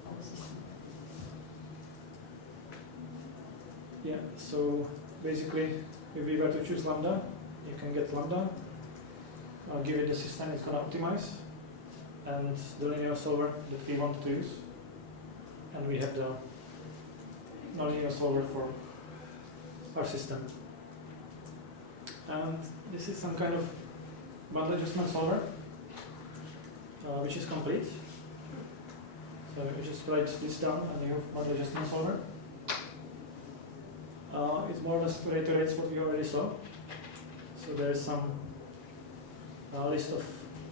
of the system. Yeah, so basically if we were to choose lambda, you can get lambda, give it the system it's going to optimize, and the linear solver that we want to use. And we have the nonlinear solver for our system. And this is some kind of bundle adjustment solver, which is complete. So you just write this down and you have bundle adjustment solver. It more or less reiterates what we already saw. So there is some list of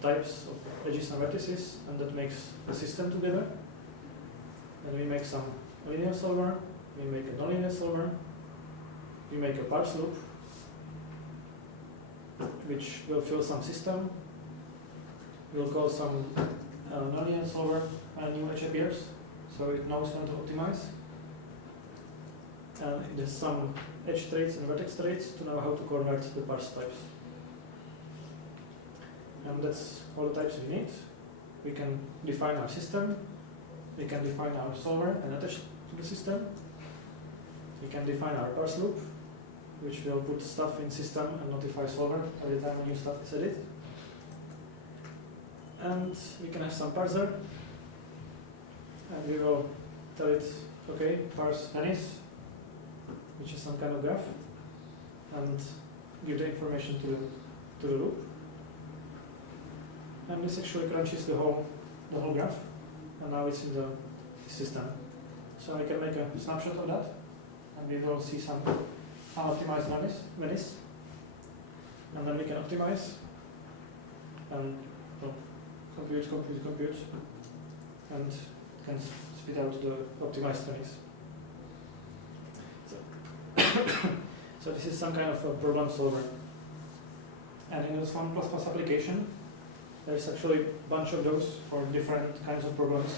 types of edges and vertices, and that makes the system together. Then we make some linear solver, we make a nonlinear solver, we make a parse loop, which will fill some system. We'll call some nonlinear solver when a new edge appears, so it knows how to optimize. And it has some edge traits and vertex traits to know how to convert the parse types. And that's all the types we need. We can define our system, we can define our solver and attach to the system. We can define our parse loop, which will put stuff in system and notify solver every time new stuff is added. And we can have some parser, and we will tell it, okay, parse Venice, which is some kind of graph, and give the information to the loop. And this actually crunches the whole graph, and now it's in the system. So I can make a snapshot of that, and we will see some unoptimized Venice, and then we can optimize, and compute, and can spit out the optimized Venice. So this is some kind of a problem solver. And in this 1++ application, there's actually a bunch of those for different kinds of problems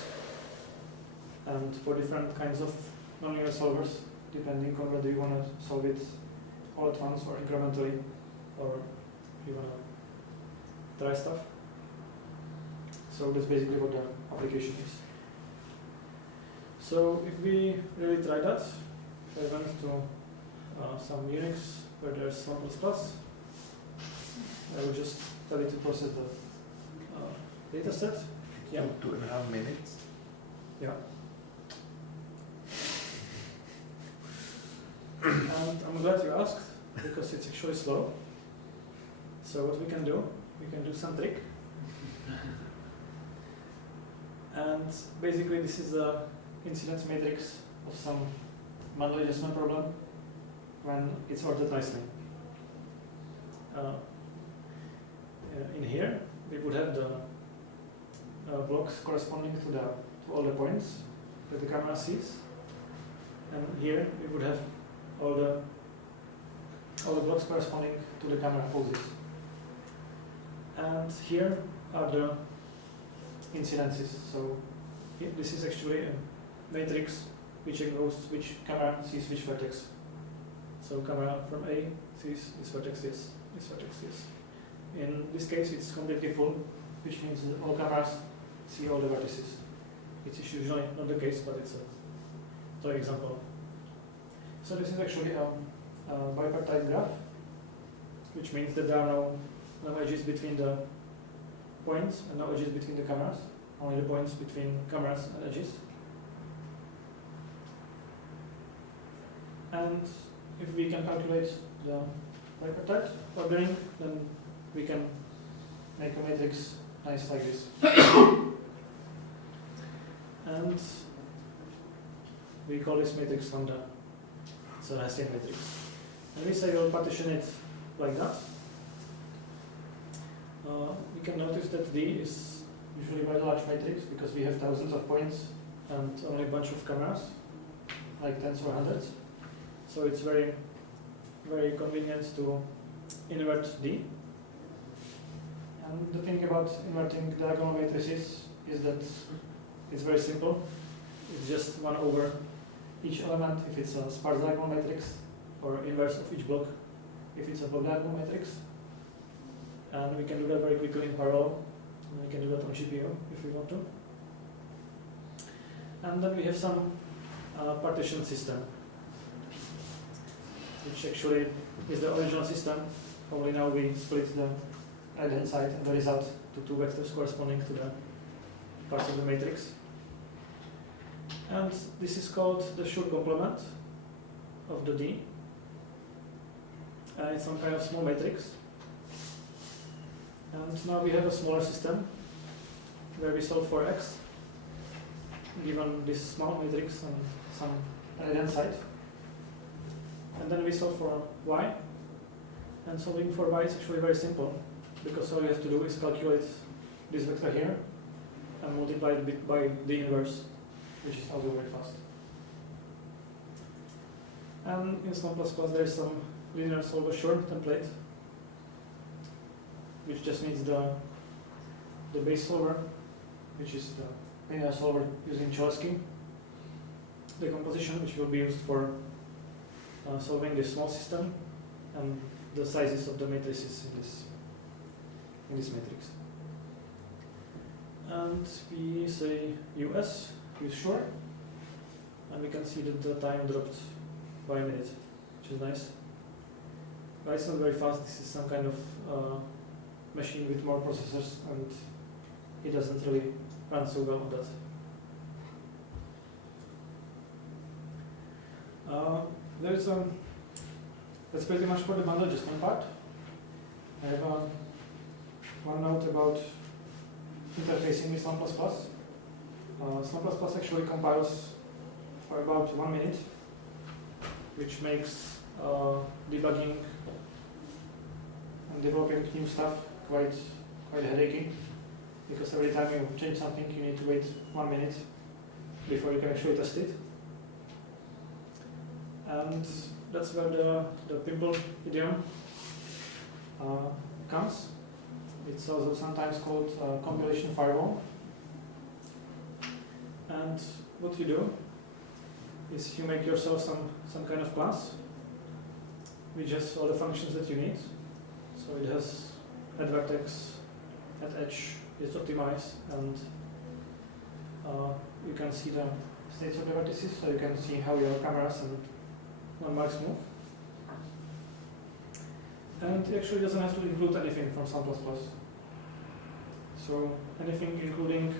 and for different kinds of nonlinear solvers, depending on whether you want to solve it all at once or incrementally, or if you want to try stuff. So that's basically what the application is. So if we really try that, if I went to some Unix where there's 1++, I will just tell it to process the data set. Yeah. 2.5 minutes. Yeah. And I'm glad you asked, because it's actually slow. So what we can do some trick. And basically this is the incidence matrix of some bundle adjustment problem when it's ordered nicely. In here we would have the blocks corresponding to all the points that the camera sees. And here we would have all the blocks corresponding to the camera poses. And here are the incidences. So this is actually a matrix which encloses which camera sees which vertex. So camera from A sees this vertex, yes, this vertex, yes. In this case it's completely full, which means that all cameras see all the vertices. It's usually not the case, but it's a toy example. So this is actually a bipartite graph, which means that there are no edges between the points and no edges between the cameras, only the points between cameras and edges. And if we can calculate the bipartite ordering, then we can make a matrix nice like this. And we call this matrix lambda. It's a Hessian matrix. And we say we'll partition it like that. We can notice that D is usually a very large matrix because we have thousands of points and only a bunch of cameras, like tens or hundreds. So it's very, very convenient to invert D. And the thing about inverting diagonal matrices is that it's very simple. It's just 1 over each element if it's a sparse diagonal matrix, or inverse of each block if it's a block diagonal matrix. And we can do that very quickly in parallel. And we can do that on GPU if we want to. And then we have some partition system, which actually is the original system, only now we split the right hand side and the result to 2 vectors corresponding to the parts of the matrix. And this is called the Schur complement of the D. It's some kind of small matrix. And now we have a smaller system where we solve for x, given this small matrix and some right hand side. And then we solve for y. And solving for y is actually very simple, because all you have to do is calculate this vector here and multiply it by the inverse, which is also very fast. And in SNOW++ there is some linear solver Schur template, which just needs the base solver, which is the linear solver using Cholesky, the composition which will be used for solving this small system, and the sizes of the matrices in this matrix. And we say US with Schur, and we can see that the time dropped by a minute, which is nice. But it's not very fast. This is some kind of machine with more processors, and it doesn't really run so well on that. That's pretty much for the bundle adjustment part. I have one note about interfacing with SNOW++. SNOW++ actually compiles for about 1 minute, which makes debugging and developing new stuff quite headachy, because every time you change something you need to wait 1 minute before you can actually test it. And that's where the Pimble idiom comes. It's also sometimes called compilation firewall. And what you do is you make yourself some kind of class which has all the functions that you need. So it has at vertex, at edge, it's optimized, and you can see the states of the vertices, so you can see how your cameras and landmarks move. And it actually doesn't have to include anything from SNOW++. So anything including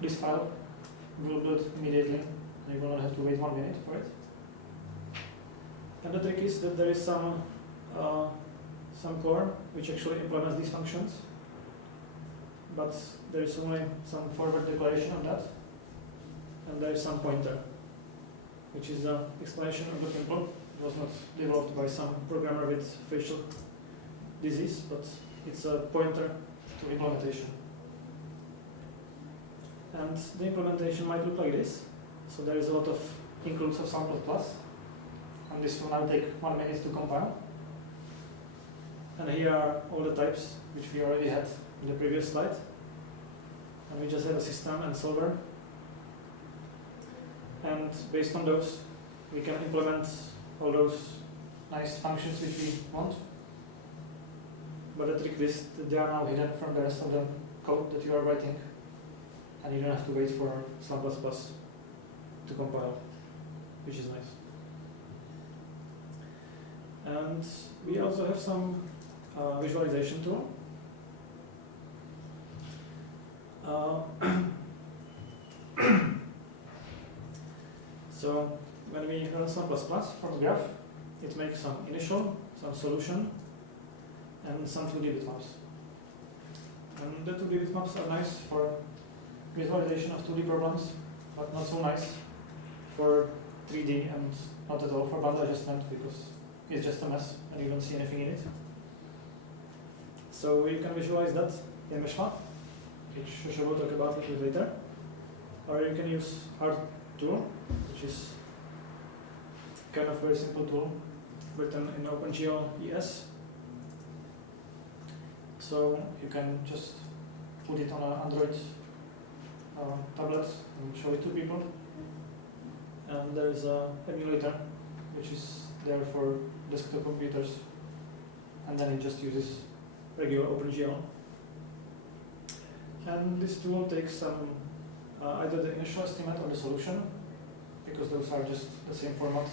this file will build immediately, and you will not have to wait 1 minute for it. And the trick is that there is some core which actually implements these functions, but there is only some forward declaration of that, and there is some pointer, which is the explanation of the Pimble. It was not developed by some programmer with facial disease, but it's a pointer to implementation. And the implementation might look like this. So there is a lot of includes of sample class, and this will now take 1 minute to compile. And here are all the types which we already had in the previous slide. And we just have a system and solver. And based on those, we can implement all those nice functions which we want. But the trick is that they are now hidden from the rest of the code that you are writing. And you don't have to wait for SLAM++ to compile, which is nice. And we also have some visualization tool. So when we run SLAM++ from a graph, it makes some initial, some solution, and some 2D bitmaps. And the 2D bitmaps are nice for visualization of 2D problems, but not so nice for 3D and not at all for bundle adjustment because it's just a mess and you don't see anything in it. So we can visualize that in Meshma, which Shosha will talk about a little bit later. Or you can use our tool, which is kind of very simple tool written in OpenGL ES. So you can just put it on an Android tablet and show it to people. And there is an emulator which is there for desktop computers, and then it just uses regular OpenGL. And this tool takes some either the initial estimate or the solution, because those are just the same format,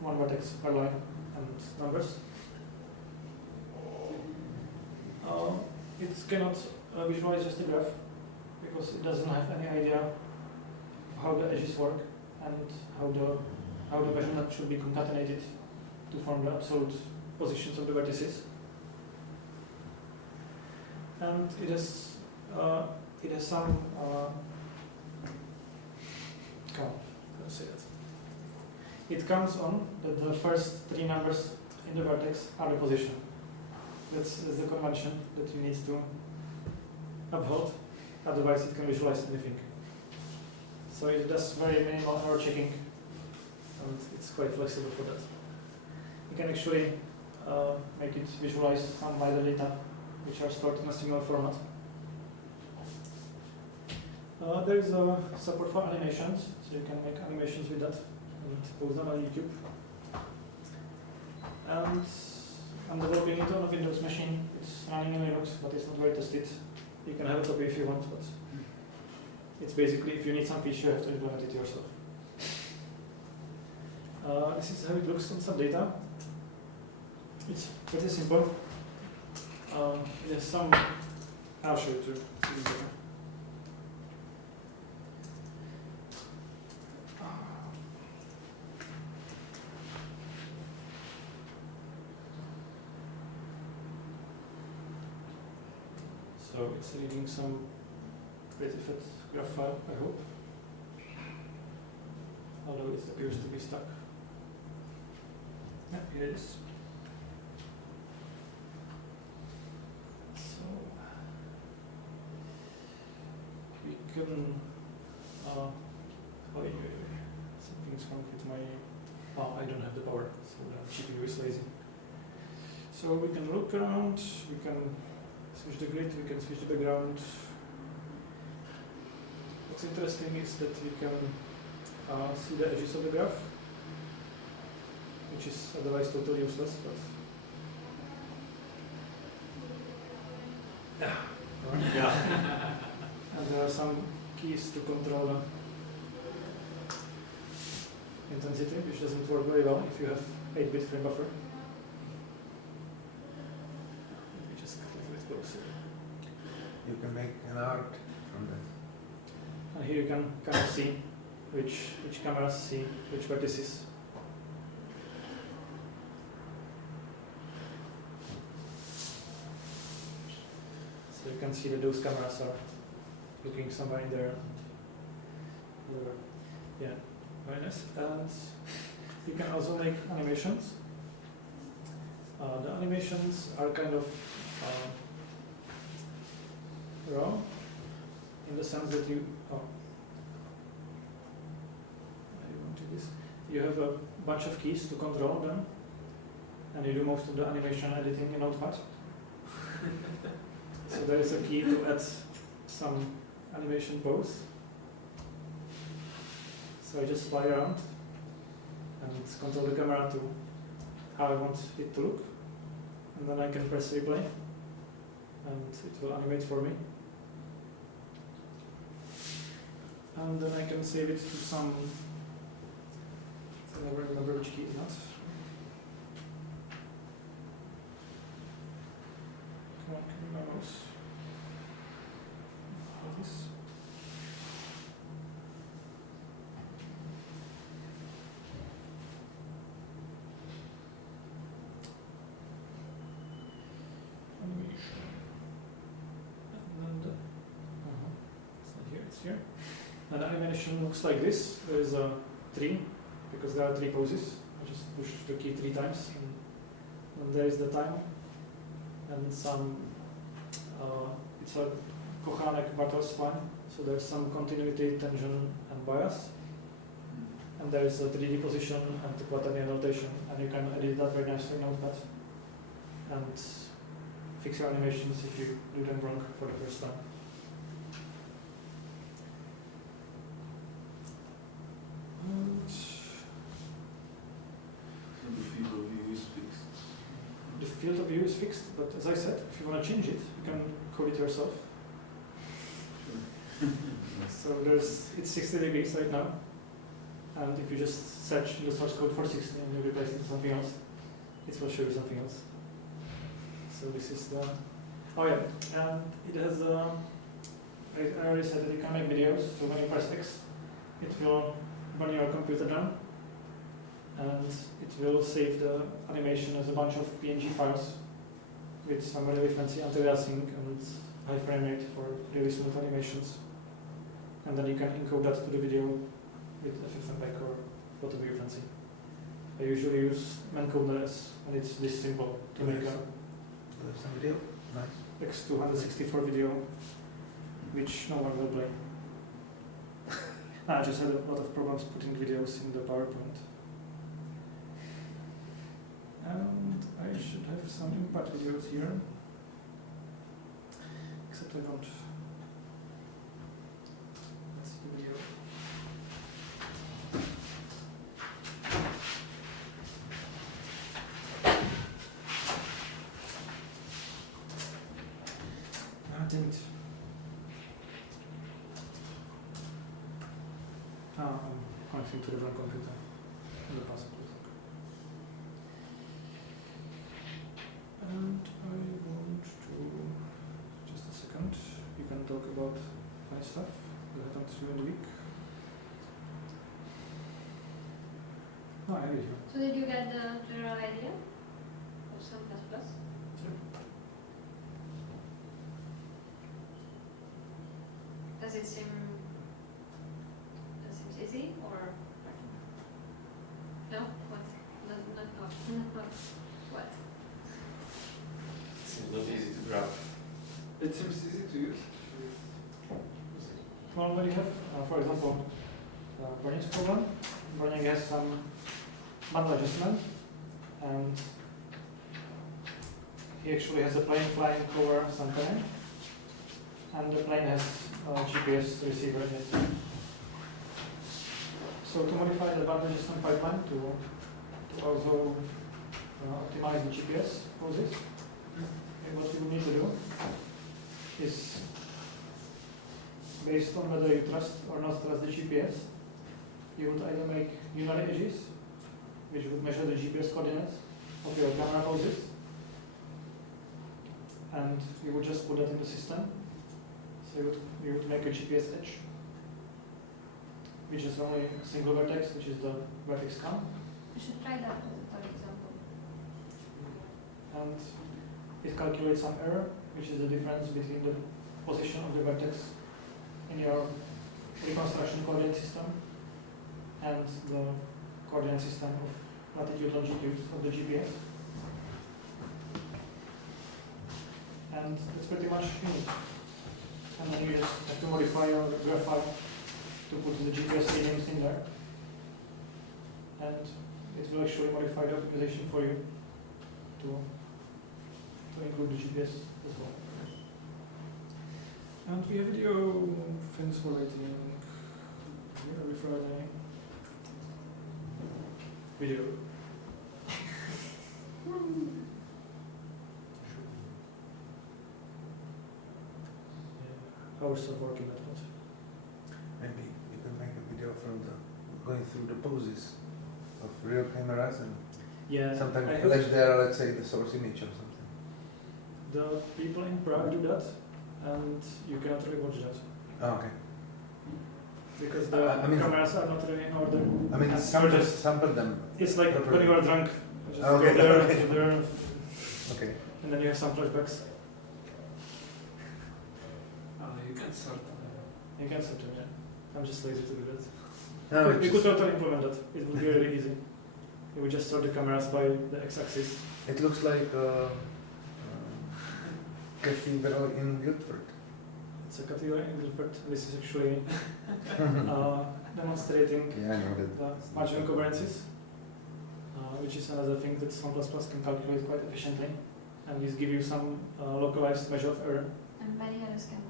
one vertex per line and numbers. It cannot visualize just a graph because it doesn't have any idea how the edges work and how the measurement should be concatenated to form the absolute positions of the vertices. And it has some let's say that. It counts on that the first 3 numbers in the vertex are the position. That's the convention that you need to uphold, otherwise it can visualize anything. So it does very minimal error checking, and it's quite flexible for that. You can actually make it visualize some LiDAR data, which are stored in a similar format. There is a support for animations, so you can make animations with that and post them on YouTube. And I'm developing it on a Windows machine. It's running in Linux, but it's not very tested. You can have a copy if you want, but it's basically if you need some feature, you have to implement it yourself. This is how it looks on some data. It's pretty simple. There's some, I'll show you too. So it's reading some pretty fat graph file, I hope. Although it appears to be stuck. Yeah, here it is. So we can something's wrong with my I don't have the power, so the GPU is lazy. So we can look around, we can switch the grid, we can switch the background. What's interesting is that you can see the edges of the graph, which is otherwise totally useless, but yeah. And there are some keys to control the intensity, which doesn't work very well if you have 8-bit frame buffer. Let me just click a bit closer. You can make an art from that. And here you can kind of see which cameras see which vertices. So you can see that those cameras are looking somewhere in there. Yeah, very nice. And you can also make animations. The animations are kind of raw. in the sense that you, I want to this. You have a bunch of keys to control them, and you do most of the animation editing in Notepad. So there is a key to add some animation pose. So I just fly around and control the camera to how I want it to look, and then I can press replay and it will animate for me. And then I can save it to some, I never remember which key is that. Come on, give me my mouse. Like this. Animation. And then it's not here, it's here. And the animation looks like this. There is a tree, because there are 3 poses. I just push the key 3 times, and there is the time, and some, it's a Kochanek battle spline, so there's some continuity, tension, and bias. And there is a 3D position and the quaternion rotation, and you can edit that very nicely in Notepad. And fix your animations if you do them wrong for the first time. And So the field of view is fixed. the field of view is fixed, but as I said, if you want to change it, you can code it yourself. So it's 60 degrees right now, and if you just search the source code for 60 and you replace it with something else, it will show you something else. So this is the, oh yeah, and it has, I already said that you can make videos, so when you press X, it will burn your computer down, and it will save the animation as a bunch of PNG files with some really fancy anti-aliasing and high frame rate for really smooth animations. And then you can encode that to the video with FFmpeg or whatever you fancy. I usually use Mancoder, and it's this simple to make a Some video? Nice. X264 video, which no one will play. I just had a lot of problems putting videos in the PowerPoint. And I should have some impact videos here. Except I don't. Let's see the video. Damn it. I'm connecting to the wrong computer. The password. And I want to, just a second, you can talk about funny stuff that happened to you in the week. No, I have it here. So did you get the general idea of some plus plus? Does it seem easy or no? What? Not what? It's not easy to grab. It seems easy to use. Well, when you have, for example, Burning's program, Burning has some bundle adjustment, and he actually has a plane flying over some terrain, and the plane has a GPS receiver in it. So to modify the bundle adjustment pipeline to also optimize the GPS poses, what you will need to do is, based on whether you trust or not trust the GPS, you would either make unary edges, which would measure the GPS coordinates of your camera poses, and you would just put that in the system. So you would make a GPS edge, which is only a single vertex, which is the vertex count. You should try that for example. And it calculates some error, which is the difference between the position of the vertex in your reconstruction coordinate system and the coordinate system of latitude, longitude of the GPS. And that's pretty much unique. and then you just have to modify your graph file to put the GPS readings in there, and it will actually modify the optimization for you to include the GPS as well. And we have video things for waiting every Friday. Video. Hours of working at once. Maybe you can make a video from going through the poses of real cameras and Yeah, sometimes I flash hope there, let's say, the source image or something. the people in Prague do that, and you cannot really watch that Oh, okay. because the I mean- cameras are not really in order. I mean, And sample, you're just- sample them. It's like when you are drunk. You just Okay, go there, okay. go there, Okay. and then you have some flashbacks. You can sort You can set them, yeah. I'm just lazy to do that. No, We could totally implement that. It would be really easy. You would just sort the cameras by the x-axis. it looks like cathedral in Guildford. It's a category in Guildford. This is actually demonstrating Yeah, I know that. the margin covariances, which is another thing that SOM++ can calculate quite efficiently, and these give you some localized measure of error. And many others cannot.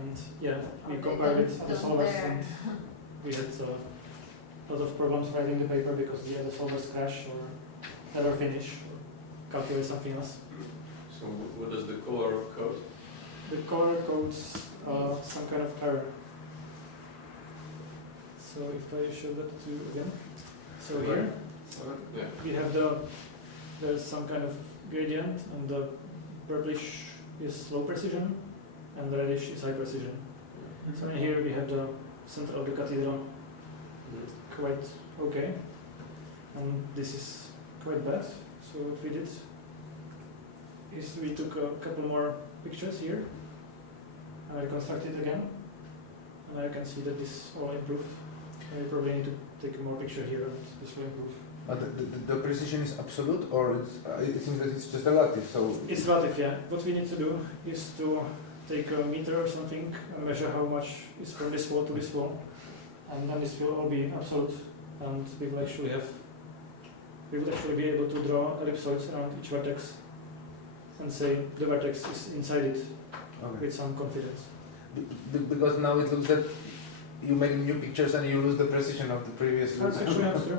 And yeah, we Or they compared it don't- to the don't solvers, dare. and we had a lot of problems writing the paper because the other solvers crash or never finish or calculate something else. So what does the color code? The color codes some kind of error. So if I show that to you again, so here Yeah. we have there's some kind of gradient, and the purplish is low precision, and the reddish is high precision. So in here we have the center of the cathedral quite okay, and this is quite bad. So what we did is we took a couple more pictures here, and I reconstructed it again, and I can see that this all improved. I probably need to take more picture here, and this will improve. But the precision is absolute, or it seems that it's just relative. So It's relative, yeah. What we need to do is to take a meter or something and measure how much is from this wall to this wall, and then this will all be absolute, and we will actually be able to draw ellipsoids around each vertex and say the vertex is inside it okay. with some confidence. Because now it looks that you make new pictures and you lose the precision of the previous. That's actually not true.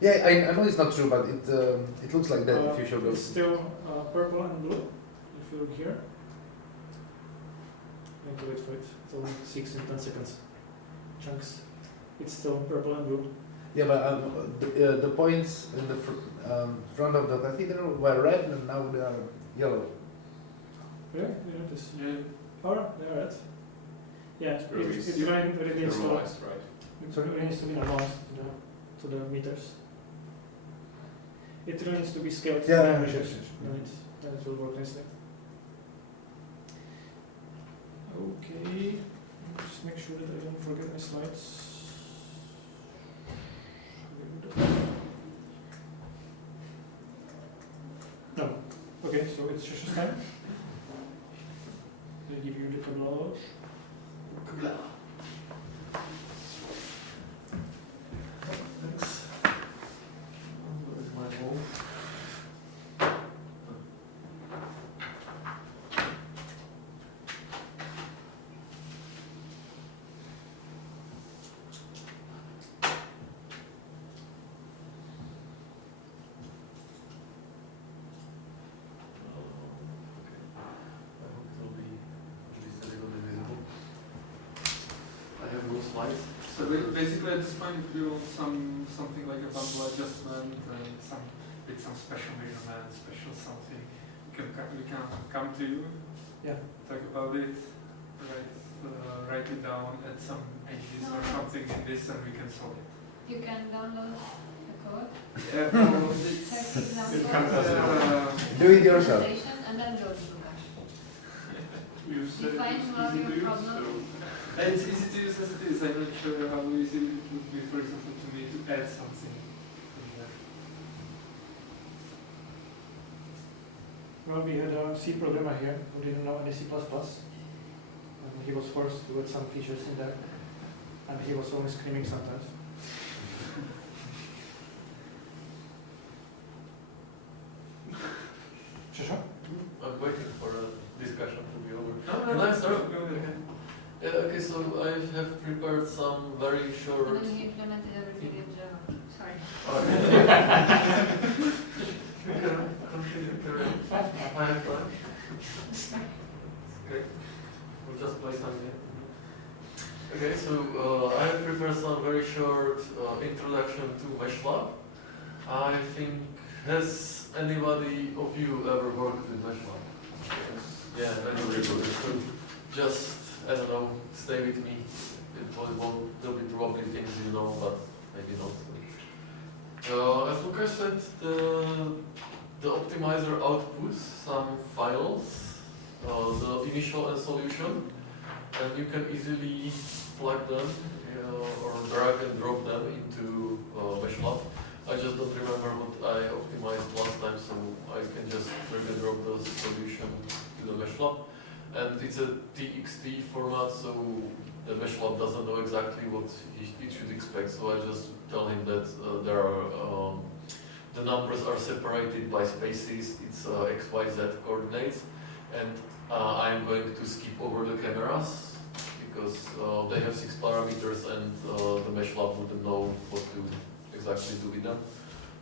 Yeah, I know it's not true, but it looks like that if you show It's those. still purple and blue. If you look here, I need to wait for it. It's only 6 and 10 seconds chunks. It's still purple and blue. Yeah, but the points in the front of the cathedral were red and now they are yellow. Really? You notice? Yeah. Oh, they are red. Yeah, It's really it really needs to, Normalized, right? it really needs to be normalized to the meters. It really needs to be scaled to Yeah, the yeah, measures, yes, yes. then it will work nicely. Okay, just make sure that I don't forget my slides. No. Okay, so it's just time. I give you the cablage. Thanks. Where is my home? I hope it will be at least a little bit visible. I have no slides. So basically at this point, if you want something like a bundle adjustment and with some special measurements, special something, we can come to you, Yeah. talk about it, write it down, add some edges or something in this, and we can solve it. You can download the code, Yeah, check it's, example, Do it yourself. presentation, and then go to Lukash. You said Define it's what easy your to use, problem- it's easy to use as it is. I'm not sure how easy it would be, for example, to me to add something in there. Well, we had a C programmer here who didn't know any C++, and he was forced to add some features in there, and he was only screaming sometimes. Sure. I'm waiting for a discussion to be over. No, Can I start? go ahead. Okay, so I have prepared some very short. And then he implemented everything in Java. Sorry. Continue, carry on. I have time. Okay, we'll just play some game. Okay, so I have prepared some very short introduction to MeshLab. I think, has anybody of you ever worked with MeshLab? Yeah, anybody. So just, I don't know, stay with me. There'll be probably things you know, but maybe not. As Lucas said, the optimizer outputs some files, the initial and solution, and you can easily plug them or drag and drop them into MeshLab. I just don't remember what I optimized last time, so I can just drag and drop the solution to the MeshLab. And it's a TXT format, so the MeshLab doesn't know exactly what it should expect. So I just tell him that there are the numbers are separated by spaces. It's XYZ coordinates, and I'm going to skip over the cameras because they have 6 parameters, and the MeshLab wouldn't know what to exactly do with them.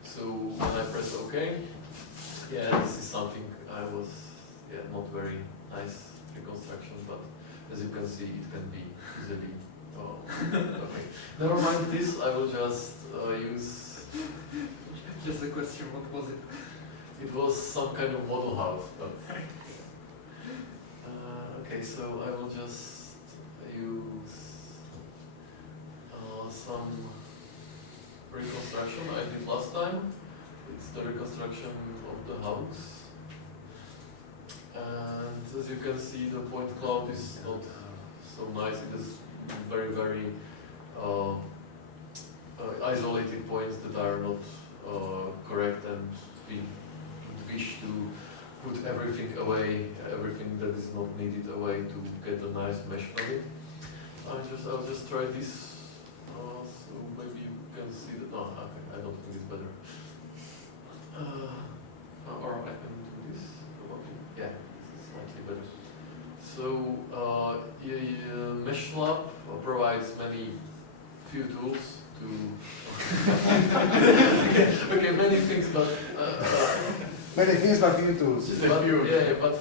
So when I press OK, yeah, this is something I was not very nice reconstruction, but as you can see, it can be easily. Okay, never mind this. I will just use. Just a question, what was it? It was some kind of model house, but okay. So I will just use some reconstruction I did last time. It's the reconstruction of the house. And as you can see, the point cloud is not so nice. It is very, very isolated points that are not correct, and we wish to put everything away, everything that is not needed away to get a nice mesh from it. I'll just try this. So maybe you can see that. No, okay, I don't think it's better. Or I can do this. Probably. Yeah, it's slightly better. So MeshLab provides few tools to. Okay, many things, but. Many things, but few tools. But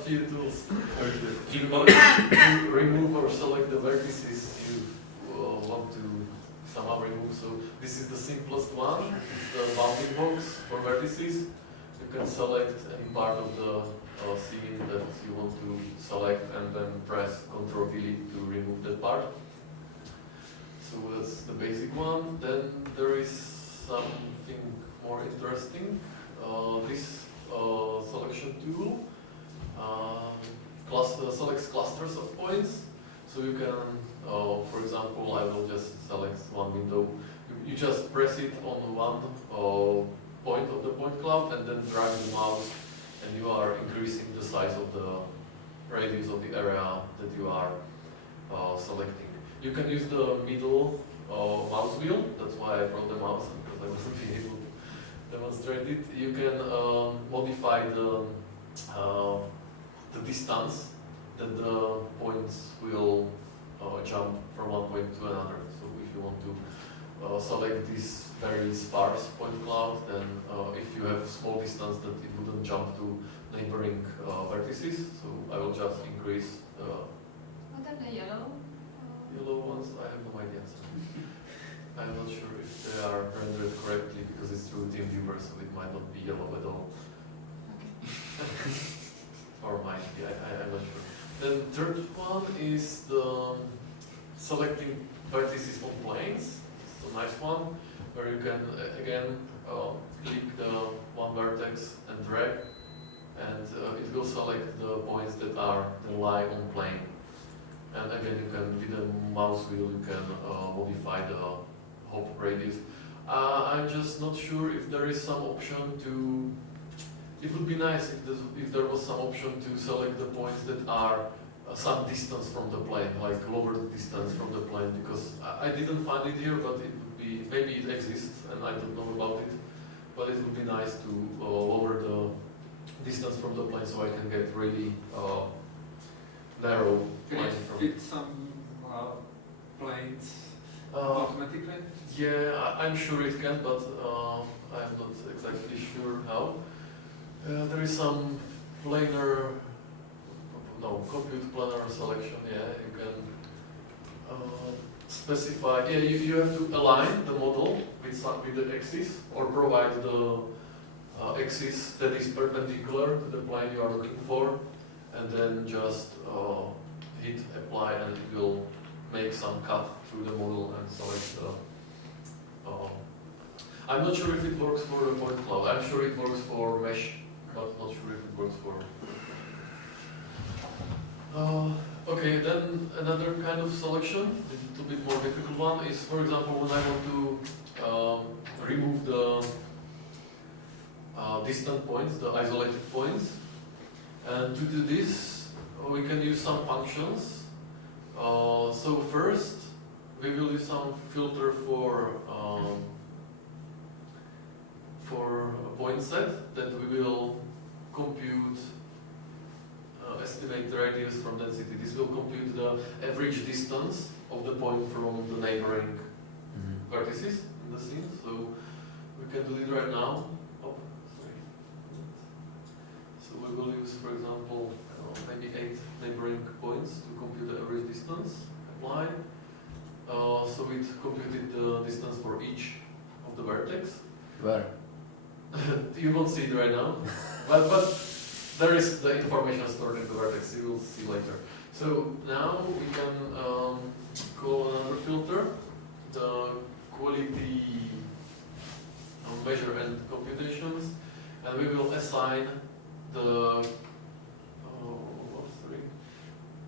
few tools. To remove or select the vertices you want to somehow remove. So this is the simplest one. It's the bounding box for vertices. You can select any part of the scene that you want to select, and then press Ctrl-V to remove that part. So that's the basic one. Then there is something more interesting. This selection tool selects clusters of points. So you can, for example, I will just select one window. You just press it on one point of the point cloud and then drag the mouse, and you are increasing the size of the radius of the area that you are selecting. You can use the middle mouse wheel. That's why I brought the mouse, because I wasn't able to demonstrate it. You can modify the distance that the points will jump from one point to another. So if you want to select this very sparse point cloud, then if you have small distance, that it wouldn't jump to neighboring vertices. So I will just increase What are the yellow? yellow ones. I have no idea. I'm not sure if they are rendered correctly because it's through TeamViewer, so it might not be yellow at all. Okay. Or might be, I'm not sure. Then third one is the selecting vertices on planes. It's a nice one where you can again click the one vertex and drag, and it will select the points that lie on plane. And again, you can, with the mouse wheel, you can modify the hop radius. I'm just not sure if there is some option to it would be nice if there was some option to select the points that are some distance from the plane, like lower distance from the plane, because I didn't find it here, but it would be, maybe it exists and I don't know about it, but it would be nice to lower the distance from the plane so I can get really narrow Can plane it from fit some planes automatically? Yeah, I'm sure it can, but I'm not exactly sure how. There is some planar, compute planar selection. Yeah, you can specify. Yeah, you have to align the model with the axis, or provide the axis that is perpendicular to the plane you are looking for, and then just hit apply, and it will make some cut through the model and select the. I'm not sure if it works for the point cloud. I'm sure it works for mesh, but not sure if it works for. Okay, then another kind of selection, a little bit more difficult one, is, for example, when I want to remove the distant points, the isolated points. And to do this, we can use some functions. So first, we will use some filter for a point set that we will compute, estimate the radius from density. This will compute the average distance of the point from the neighboring vertices in the scene. So we can do it right now. Oh, sorry. So we will use, for example, maybe 8 neighboring points to compute the average distance. Apply. So it computed the distance for each of the vertex. Where? You won't see it right now, but there is the information stored in the vertex. You will see later. So now we can call another filter, the quality measure and computations, and we will assign the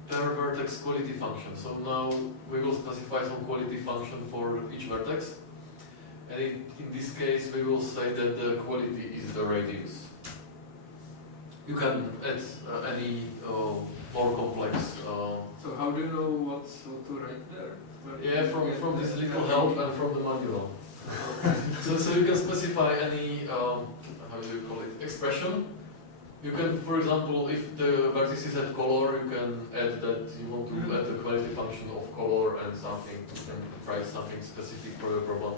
per vertex quality function. So now we will specify some quality function for each vertex. And in this case, we will say that the quality is the radius. You can add any more complex. So how do you know what to write there? Yeah, from this little help and from the manual. So you can specify any how do you call it, expression. You can, for example, if the vertices have color, you can add that you want to add the quality function of color and something. You can write something specific for your problem.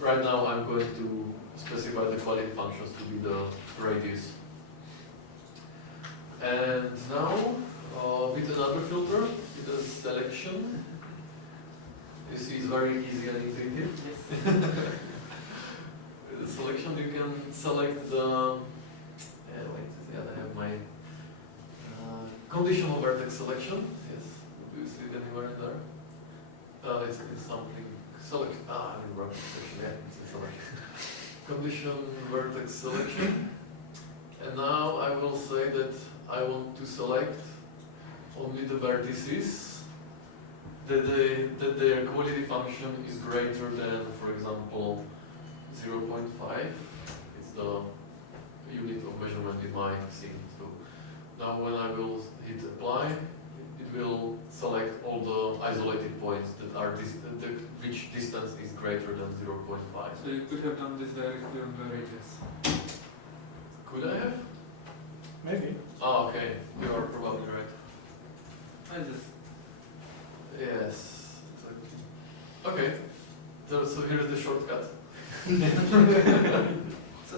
Right now, I'm going to specify the quality functions to be the radius. And now, with another filter, with a selection, you see it's very easy and intuitive. With the selection, you can select the. I have my conditional vertex selection. Yes, do you see it anywhere in there? It's something. Select. I remember. Yeah, it's selection. Condition vertex selection. And now I will say that I want to select only the vertices that their quality function is greater than, for example, 0.5. It's the unit of measurement in my scene. So now when I will hit apply, it will select all the isolated points that are which distance is greater than 0.5. So you could have done this directly on the radius. Could I have? Maybe. Oh, okay. You are probably right. I just Yes. Okay. So here's the shortcut. So,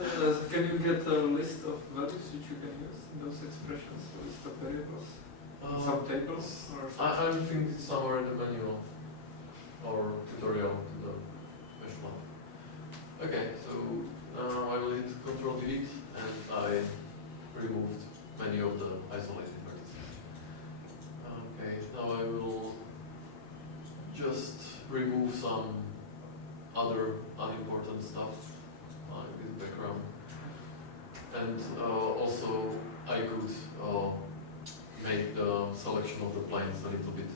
can you get a list of values which you can use in those expressions, a list of variables, some tables, or I think it's somewhere in the manual or tutorial to the mesh one. Okay, so now I will hit Control Delete and I removed many of the isolated vertices. Okay, now I will just remove some other unimportant stuff. This background, and also I could make the selection of the planes a little bit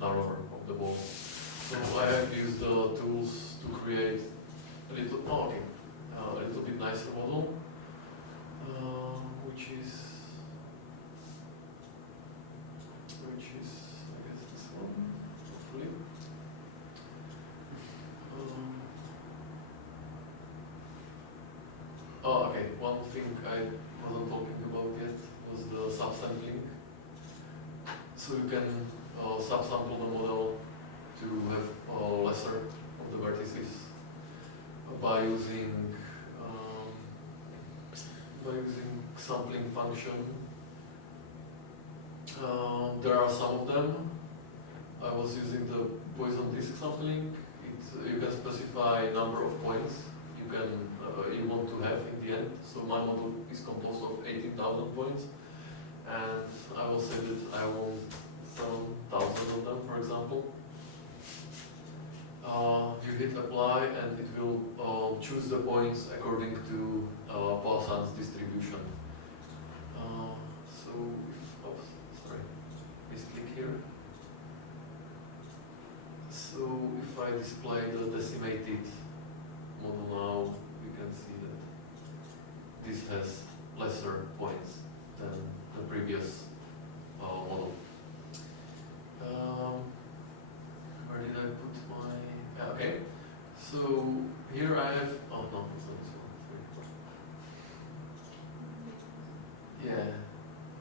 narrower of the ball. So I have used the tools to create a little bit nicer model. which is I guess this one, hopefully. Oh, okay. One thing I wasn't talking about yet was the subsampling. So you can subsample the model to have lesser of the vertices by using sampling function. There are some of them. I was using the Poisson disk sampling. You can specify number of points you want to have in the end. So my model is composed of 18,000 points, and I will say that I want some thousand of them, for example. You hit apply, and it will choose the points according to Poisson's distribution. So please click here. So if I display the decimated model now, you can see that this has lesser points than the previous model. Where did I put my... Yeah, okay. So here I have... Oh no, it's not this one.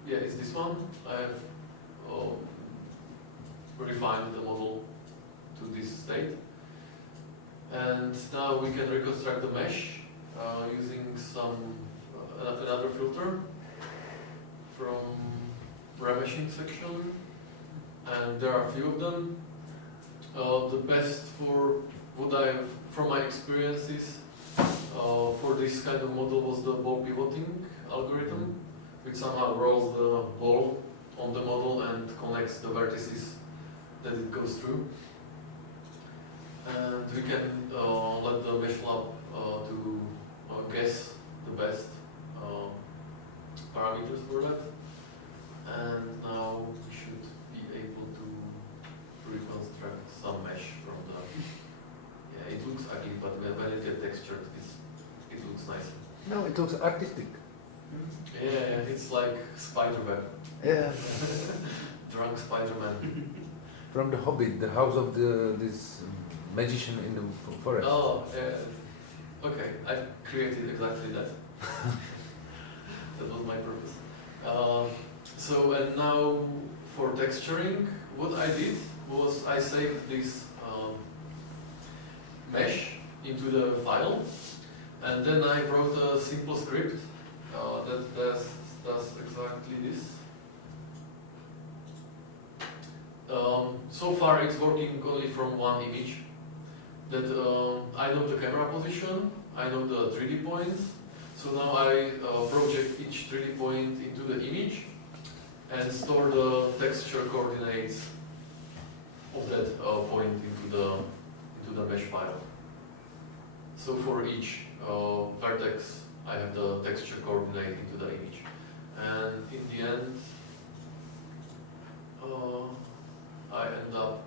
Yeah, it's this one. I have refined the model to this state. And now we can reconstruct the mesh using another filter from remeshing section, and there are a few of them. The best from my experiences for this kind of model was the ball pivoting algorithm, which somehow rolls the ball on the model and connects the vertices that it goes through. And we can let the mesh lab to guess the best parameters for that. And now we should be able to reconstruct some mesh from the... Yeah, it looks ugly, but when it gets textured, it looks nice. No, it looks artistic. Yeah, it's like Spider-Man. Yeah. Drunk Spider-Man. From The Hobbit, the house of this magician in the forest. Oh, yeah. Okay, I created exactly that. That was my purpose. And now for texturing, what I did was I saved this mesh into the file, and then I wrote a simple script that does exactly this. So far it's working only from one image. That I know the camera position, I know the 3D points, so now I project each 3D point into the image and store the texture coordinates of that point into the mesh file. So for each vertex, I have the texture coordinate into the image, and in the end, I end up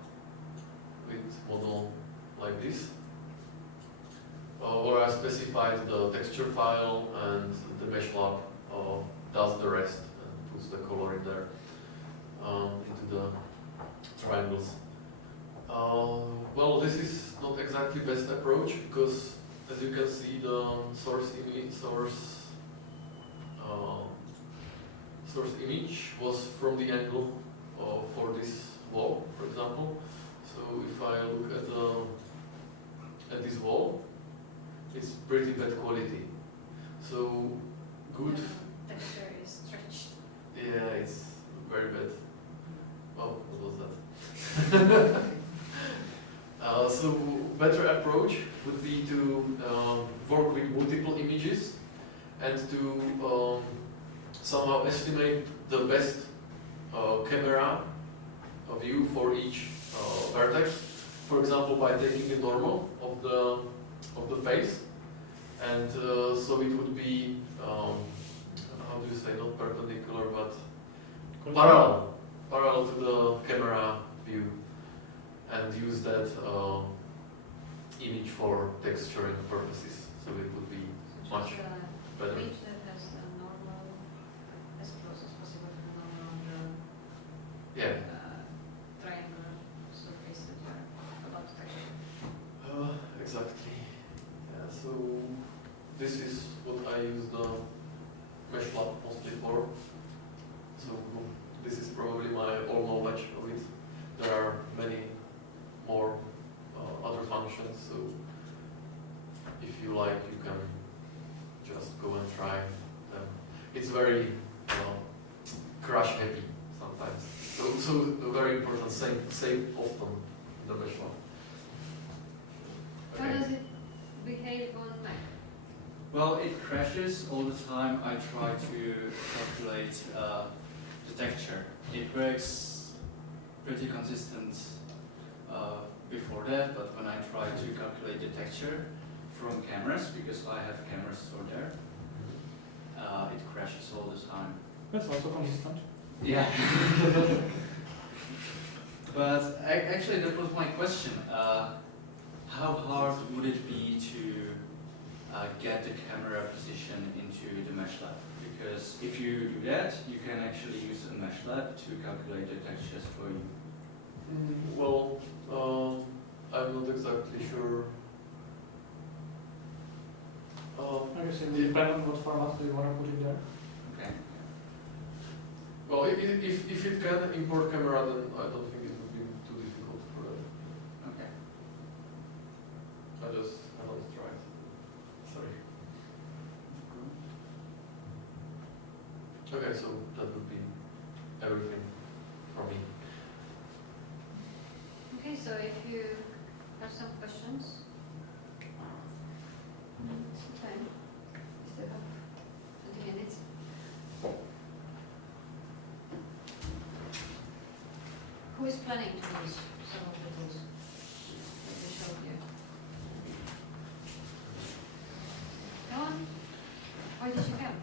with model like this, where I specified the texture file and the mesh lab does the rest and puts the color in there into the triangles. Well, this is not exactly best approach because, as you can see, the source image was from the angle for this wall, for example. So if I look at this wall, it's pretty bad quality. So good. The texture is stretched. Yeah, it's very bad. Oh, what was that? So better approach would be to work with multiple images and to somehow estimate the best camera view for each vertex. For example, by taking a normal of the face, and so it would be how do you say, not perpendicular but parallel to the camera view, and use that image for texturing purposes. So it would be much better. Image that has the normal Yeah. triangular surface that you are about to touch. Exactly. Yeah, so this is what I use the mesh lab mostly for. So this is probably my all knowledge of it. There are many more other functions, so if you like, you can just go and try them. It's very crash happy sometimes. So very important, save often in the mesh lab. How does it behave on Mac? Well, it crashes all the time. I try to calculate the texture. It works pretty consistent before that, but when I try to calculate the texture from cameras, because I have cameras stored there, it crashes all the time. That's also consistent. Yeah. But actually, that was my question. How hard would it be to get the camera position into the mesh lab? Because if you do that, you can actually use a mesh lab to calculate the textures for you. Well, I'm not exactly sure. Like I said, it depends on what format you want to put it there. Okay. Well, if it can import camera, then I don't think it would be too difficult for that. Okay. I haven't tried. Sorry. Okay, so that would be everything from me. Okay, so if you have some questions, it's time. We still have 20 minutes. Who is planning to use some of the tools that we showed you? Come on. Why did you come?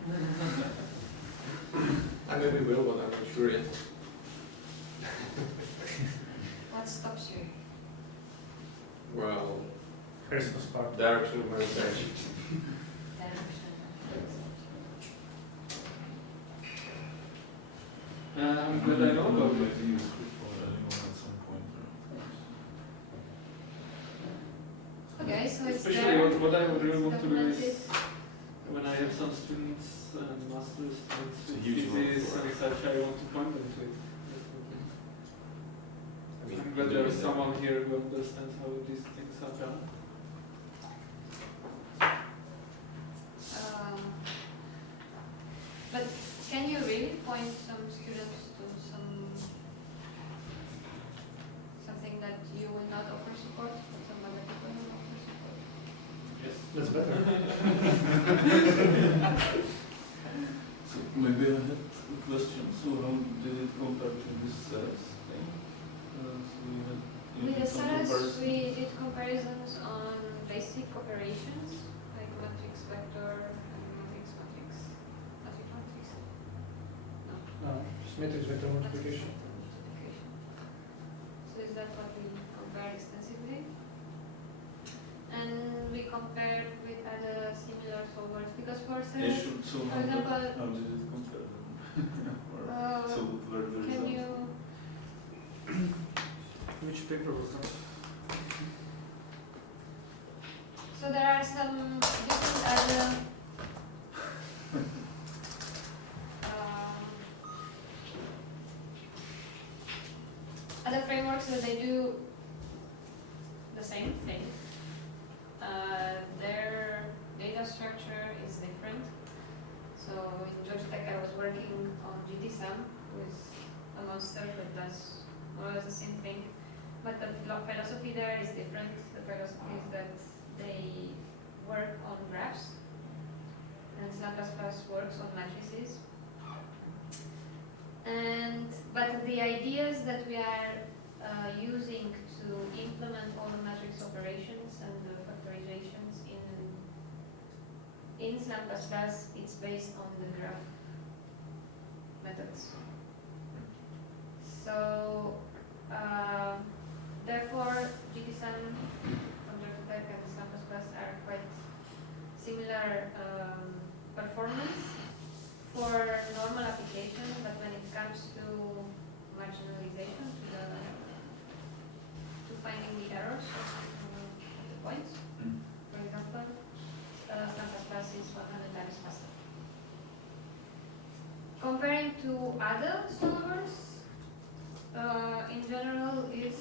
I maybe will, but I'm not sure yet. What stops you? Well, Christmas party. direction of my research. Direction. I'm glad I know about it. Okay, so it's Especially there. what I would really want to do Documented. is when I have some students and master students It's a with huge thesis work. and such, I want to point them to it. I mean, I'm glad there is someone here who understands how these things are done. But can you really point some students to something that you will not offer support, but some other people will offer support? Yes. That's better. So maybe I had a question. So how did it compare to this thing? So we had With the some SARS, comparison. we did comparisons on basic operations, like matrix vector and matrix. No. Just matrix vector multiplication. Multiplication. So is that what we compared extensively? And we compared with other similar solvers because for Yeah, SARS, sure. So for how example, how did it compare them? Or, so uh, what were the can results? you? Which paper was that? So there are some different other other frameworks that they do the same thing. Their data structure is different. So in Georgia Tech I was working on GTSUM, who is a monster that does more or less the same thing. But the philosophy there is different. The philosophy is that they work on graphs, and C++ works on matrices. But the ideas that we are using to implement all the matrix operations and the factorizations in C++, it's based on the graph methods. So therefore, GTSUM from Georgia Tech and C++ are quite similar performance for normal application, but when it comes to marginally to other solvers, in general, is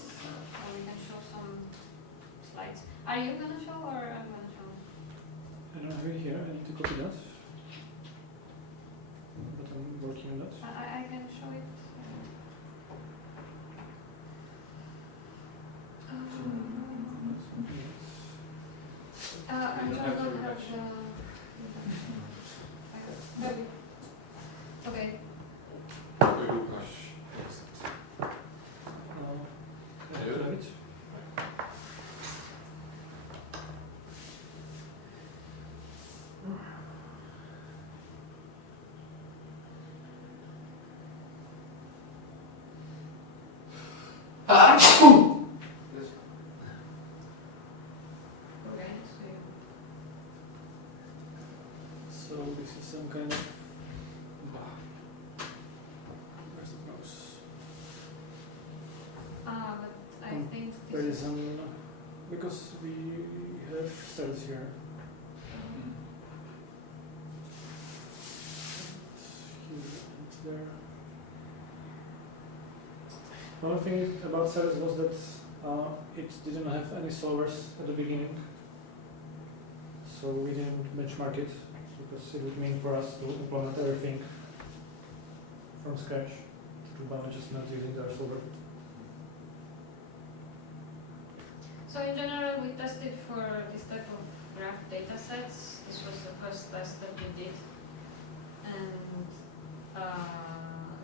we can show some slides. Are you gonna show or I'm gonna show? I don't have it here. I need to copy that. But I'm working on that. I can show it. I You don't have to have refresh. Maybe. Okay. I have it. Okay. So this is some kind of. Where's the mouse? But I think There this is some, because we have cells here. Here and there. One thing about cells was that it didn't have any solvers at the beginning, so we didn't benchmark it because it would mean for us to implement everything from scratch to balance just not using our solver. So in general, we tested for this type of graph data sets. This was the first test that we did. And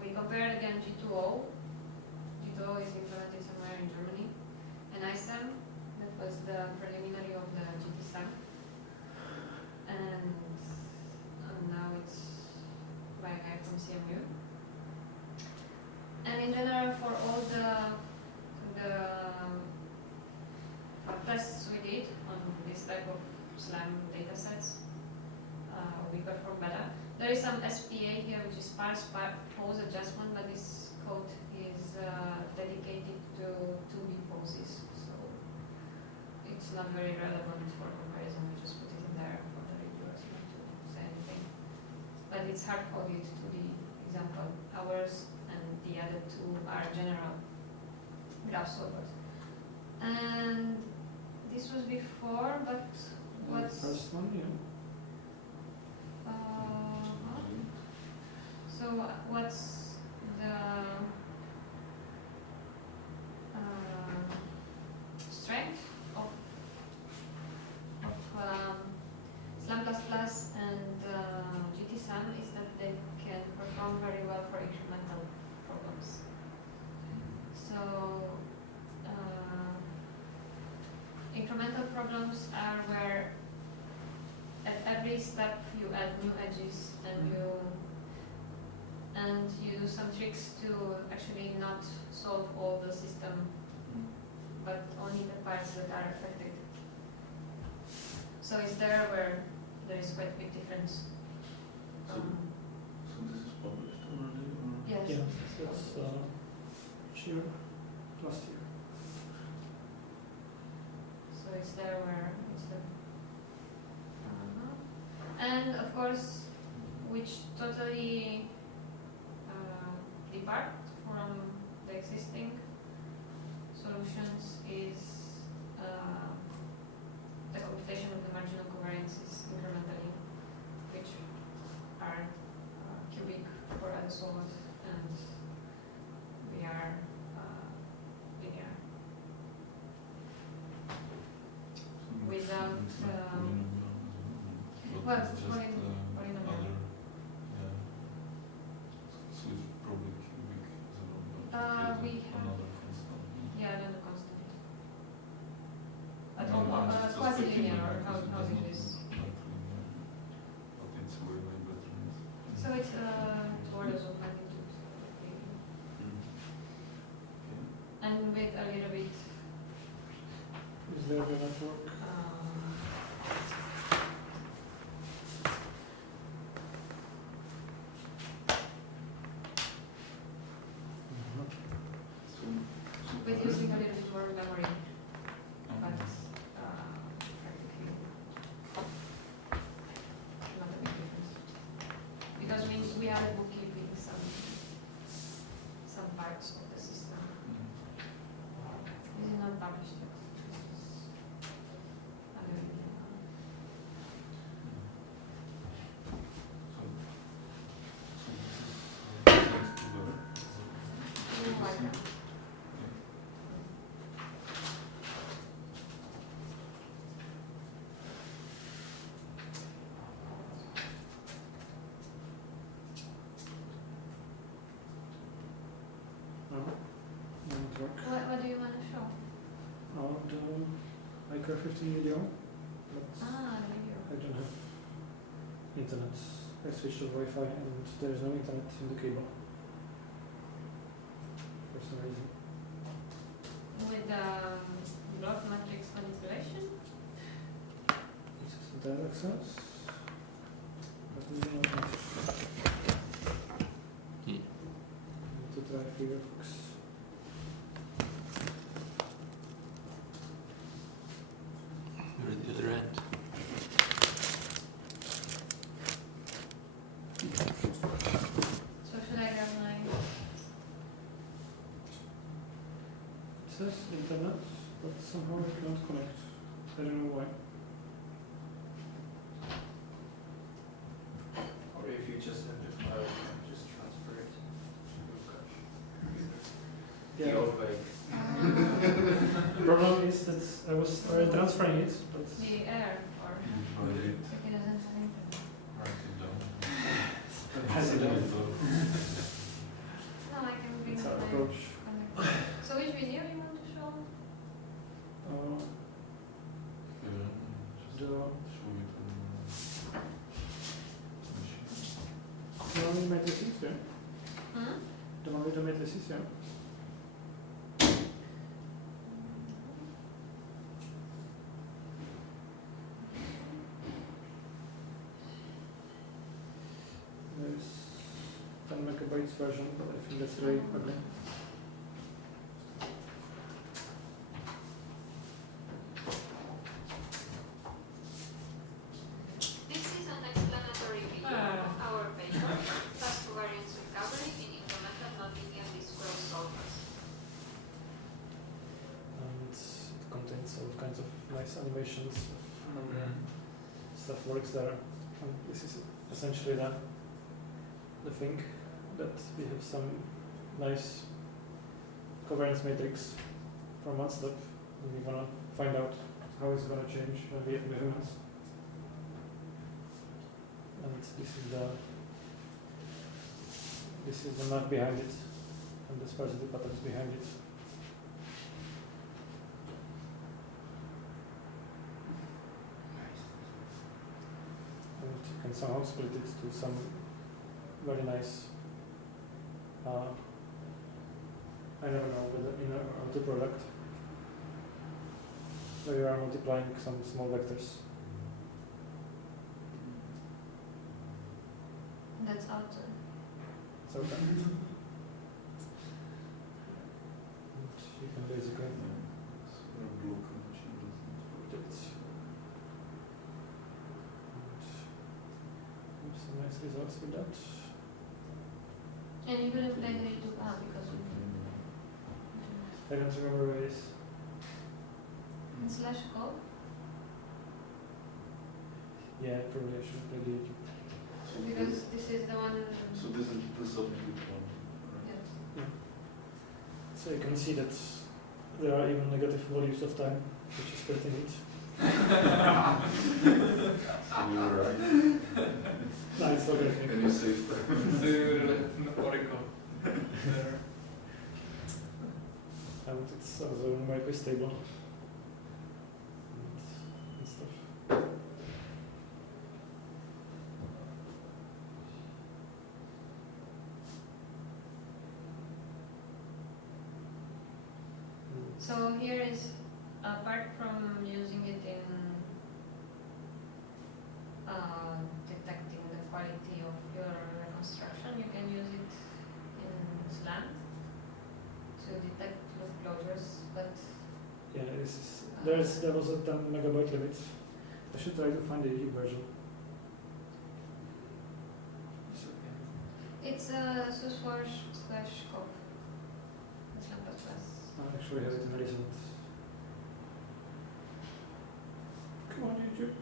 we compared again G2O. G2O is implemented somewhere in Germany. And ISAM, that was the preliminary of the GTSAM. And now it's by a guy from CMU. And in general, for all the tests we did on this type of SLAM datasets, we perform better. There is some SPA here, which is sparse pose adjustment, but this code is dedicated to 2B poses, so it's not very relevant for comparison. We just put it in there for the reviewers not to say anything. But it's hard coded to the example. Ours and the other two are general graph solvers. And this was before, but what's First one, yeah. so what's the strength of SLAM++ and GTSAM is that they can perform very well for incremental problems. So incremental problems are where at every step you add new edges and you do some tricks to actually not solve all the system, but only the parts that are affected. So it's there where there is quite a big difference. So this is published already? Or? Yes. Yeah, that's which year? Last year. So it's there where it's the. And of course, which totally depart from the existing solutions is the computation of the marginal covariances incrementally, which are cubic for other solvers, and we are linear. Without well, polynomial. Other, yeah. So it's probably cubic as well. We have another constant. another constant. But No, I'm just quasi-linear, thinking or like how it it does is. not linear, but it's way better. So it's orders of magnitude. And with a little bit Is there a network? with using a little bit more memory, but practically not a big difference. Because we added bookkeeping, some Micro 15 video, but Ah, the video. I don't have internet. I switched to Wi-Fi and there is no internet in the cable for some reason. With block matrix manipulation. This is the direct access. But we don't have to try Firefox. You're at the other end. So should I grab my? It says internet, but somehow I can't connect. I don't know why. Or if you just have the file, you can just transfer it to your computer. The old way. The problem is that I was already transferring it, but The air or Write it, if it doesn't have internet. write it down. has it done? No, I can bring It's my our approach. connector. So which video you want to show? Yeah, just The show it on machine. one with matrices, yeah. Hmm? The one with the matrices, yeah. There's 10 megabytes version, but I think that's really ugly. This is an explanatory video of our paper, task variance recovery in incremental nonlinear discrete solvers. And it contains all kinds of nice animations of how stuff works there. And this is essentially the thing that we have some nice covariance matrix from one step, and we wanna find out how it's gonna change when we have measurements. And this is the math behind it, and the sparsity patterns behind it. And you can somehow split it to some very nice, I never know, with the inner outer product, where you are multiplying some small vectors. That's outer. So then, and you can basically Block machine doesn't do it. And have some nice results with that. And you couldn't play the YouTube because we I don't remember where it is. in slash code. Yeah, probably I should play the YouTube. Because this is the one. So this is the subject one. Yeah. So you can see that there are even negative values of time, which is pretty neat. So you're right. No, it's okay. And you saved time. So you really have no Oracle there. And it's also numerically stable. And stuff. So here is, apart from using it in detecting the quality of your reconstruction, you can use it in SLAM to detect loop closures, but Yeah, there was a 10 megabyte limit. I should try to find the YouTube version. It's okay. it's /scope. It's not plus plus. I actually have it in recent. Come on, YouTube.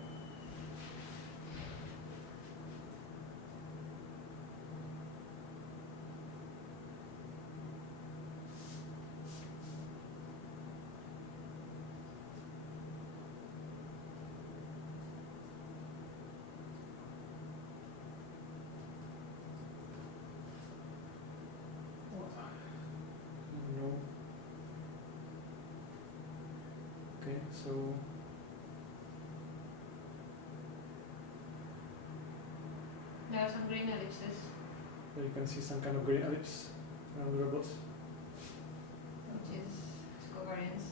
No. So There are some green ellipses, there you can see some kind of green ellipse around the robot. which is its covariance.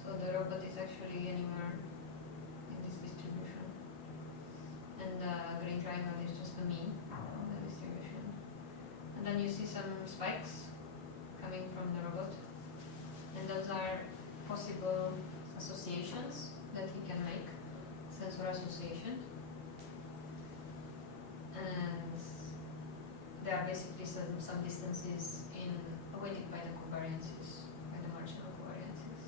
So the robot is actually anywhere in this distribution. And the green triangle is just the mean of the distribution. And then you see some spikes coming from the robot. And those are possible associations that he can make, sensor association. And there are basically some distances in awaited by the covariances, by the marginal covariances.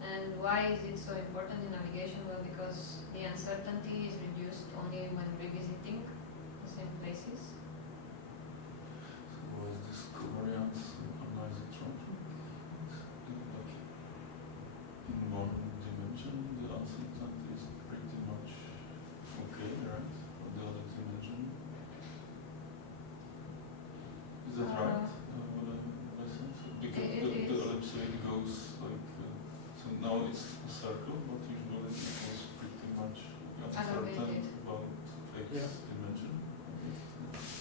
And why is it so important in navigation? Well, because the uncertainty is reduced only when revisiting the same places. So was this covariance anisotropic? Like in one dimension, the uncertainty is pretty much okay, right? For the other dimension. Is that right? What I said? Because It the is. ellipsoid goes like, so now it's a circle, but usually it was pretty much uncertain Elevated. about X Yeah. dimension.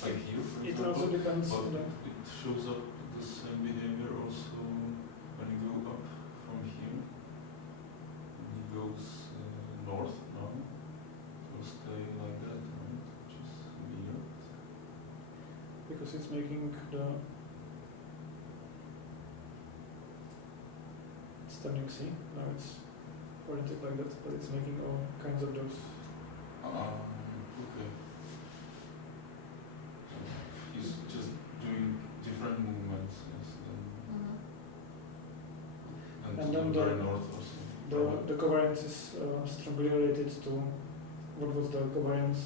Like here, for It example. also depends But on the it shows up the same behavior also when you go up from here. And it goes north now. It will stay like that, right? Which is weird. because it's making the it's turning C. Now it's oriented like that, but it's making all kinds of those. Okay. So he's just doing different movements, yes, Mm-hmm. than And to then the very the- north or something. The covariance is strongly related to what was the covariance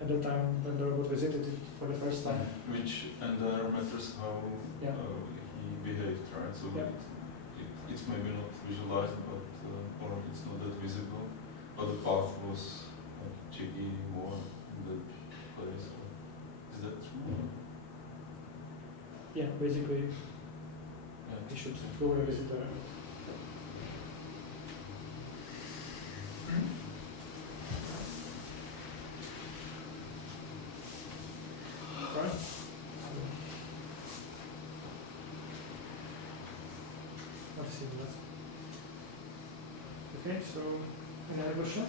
at the time when the robot visited it for the first time. Which and matters how Yeah. he behaved, right? So Yeah. it's maybe not visualized, but or it's not that visible. But the path was like jiggy more in that place. Is that true? Yeah, basically Yeah. he should go and visit there. Right? I've seen that. Okay, so any other questions?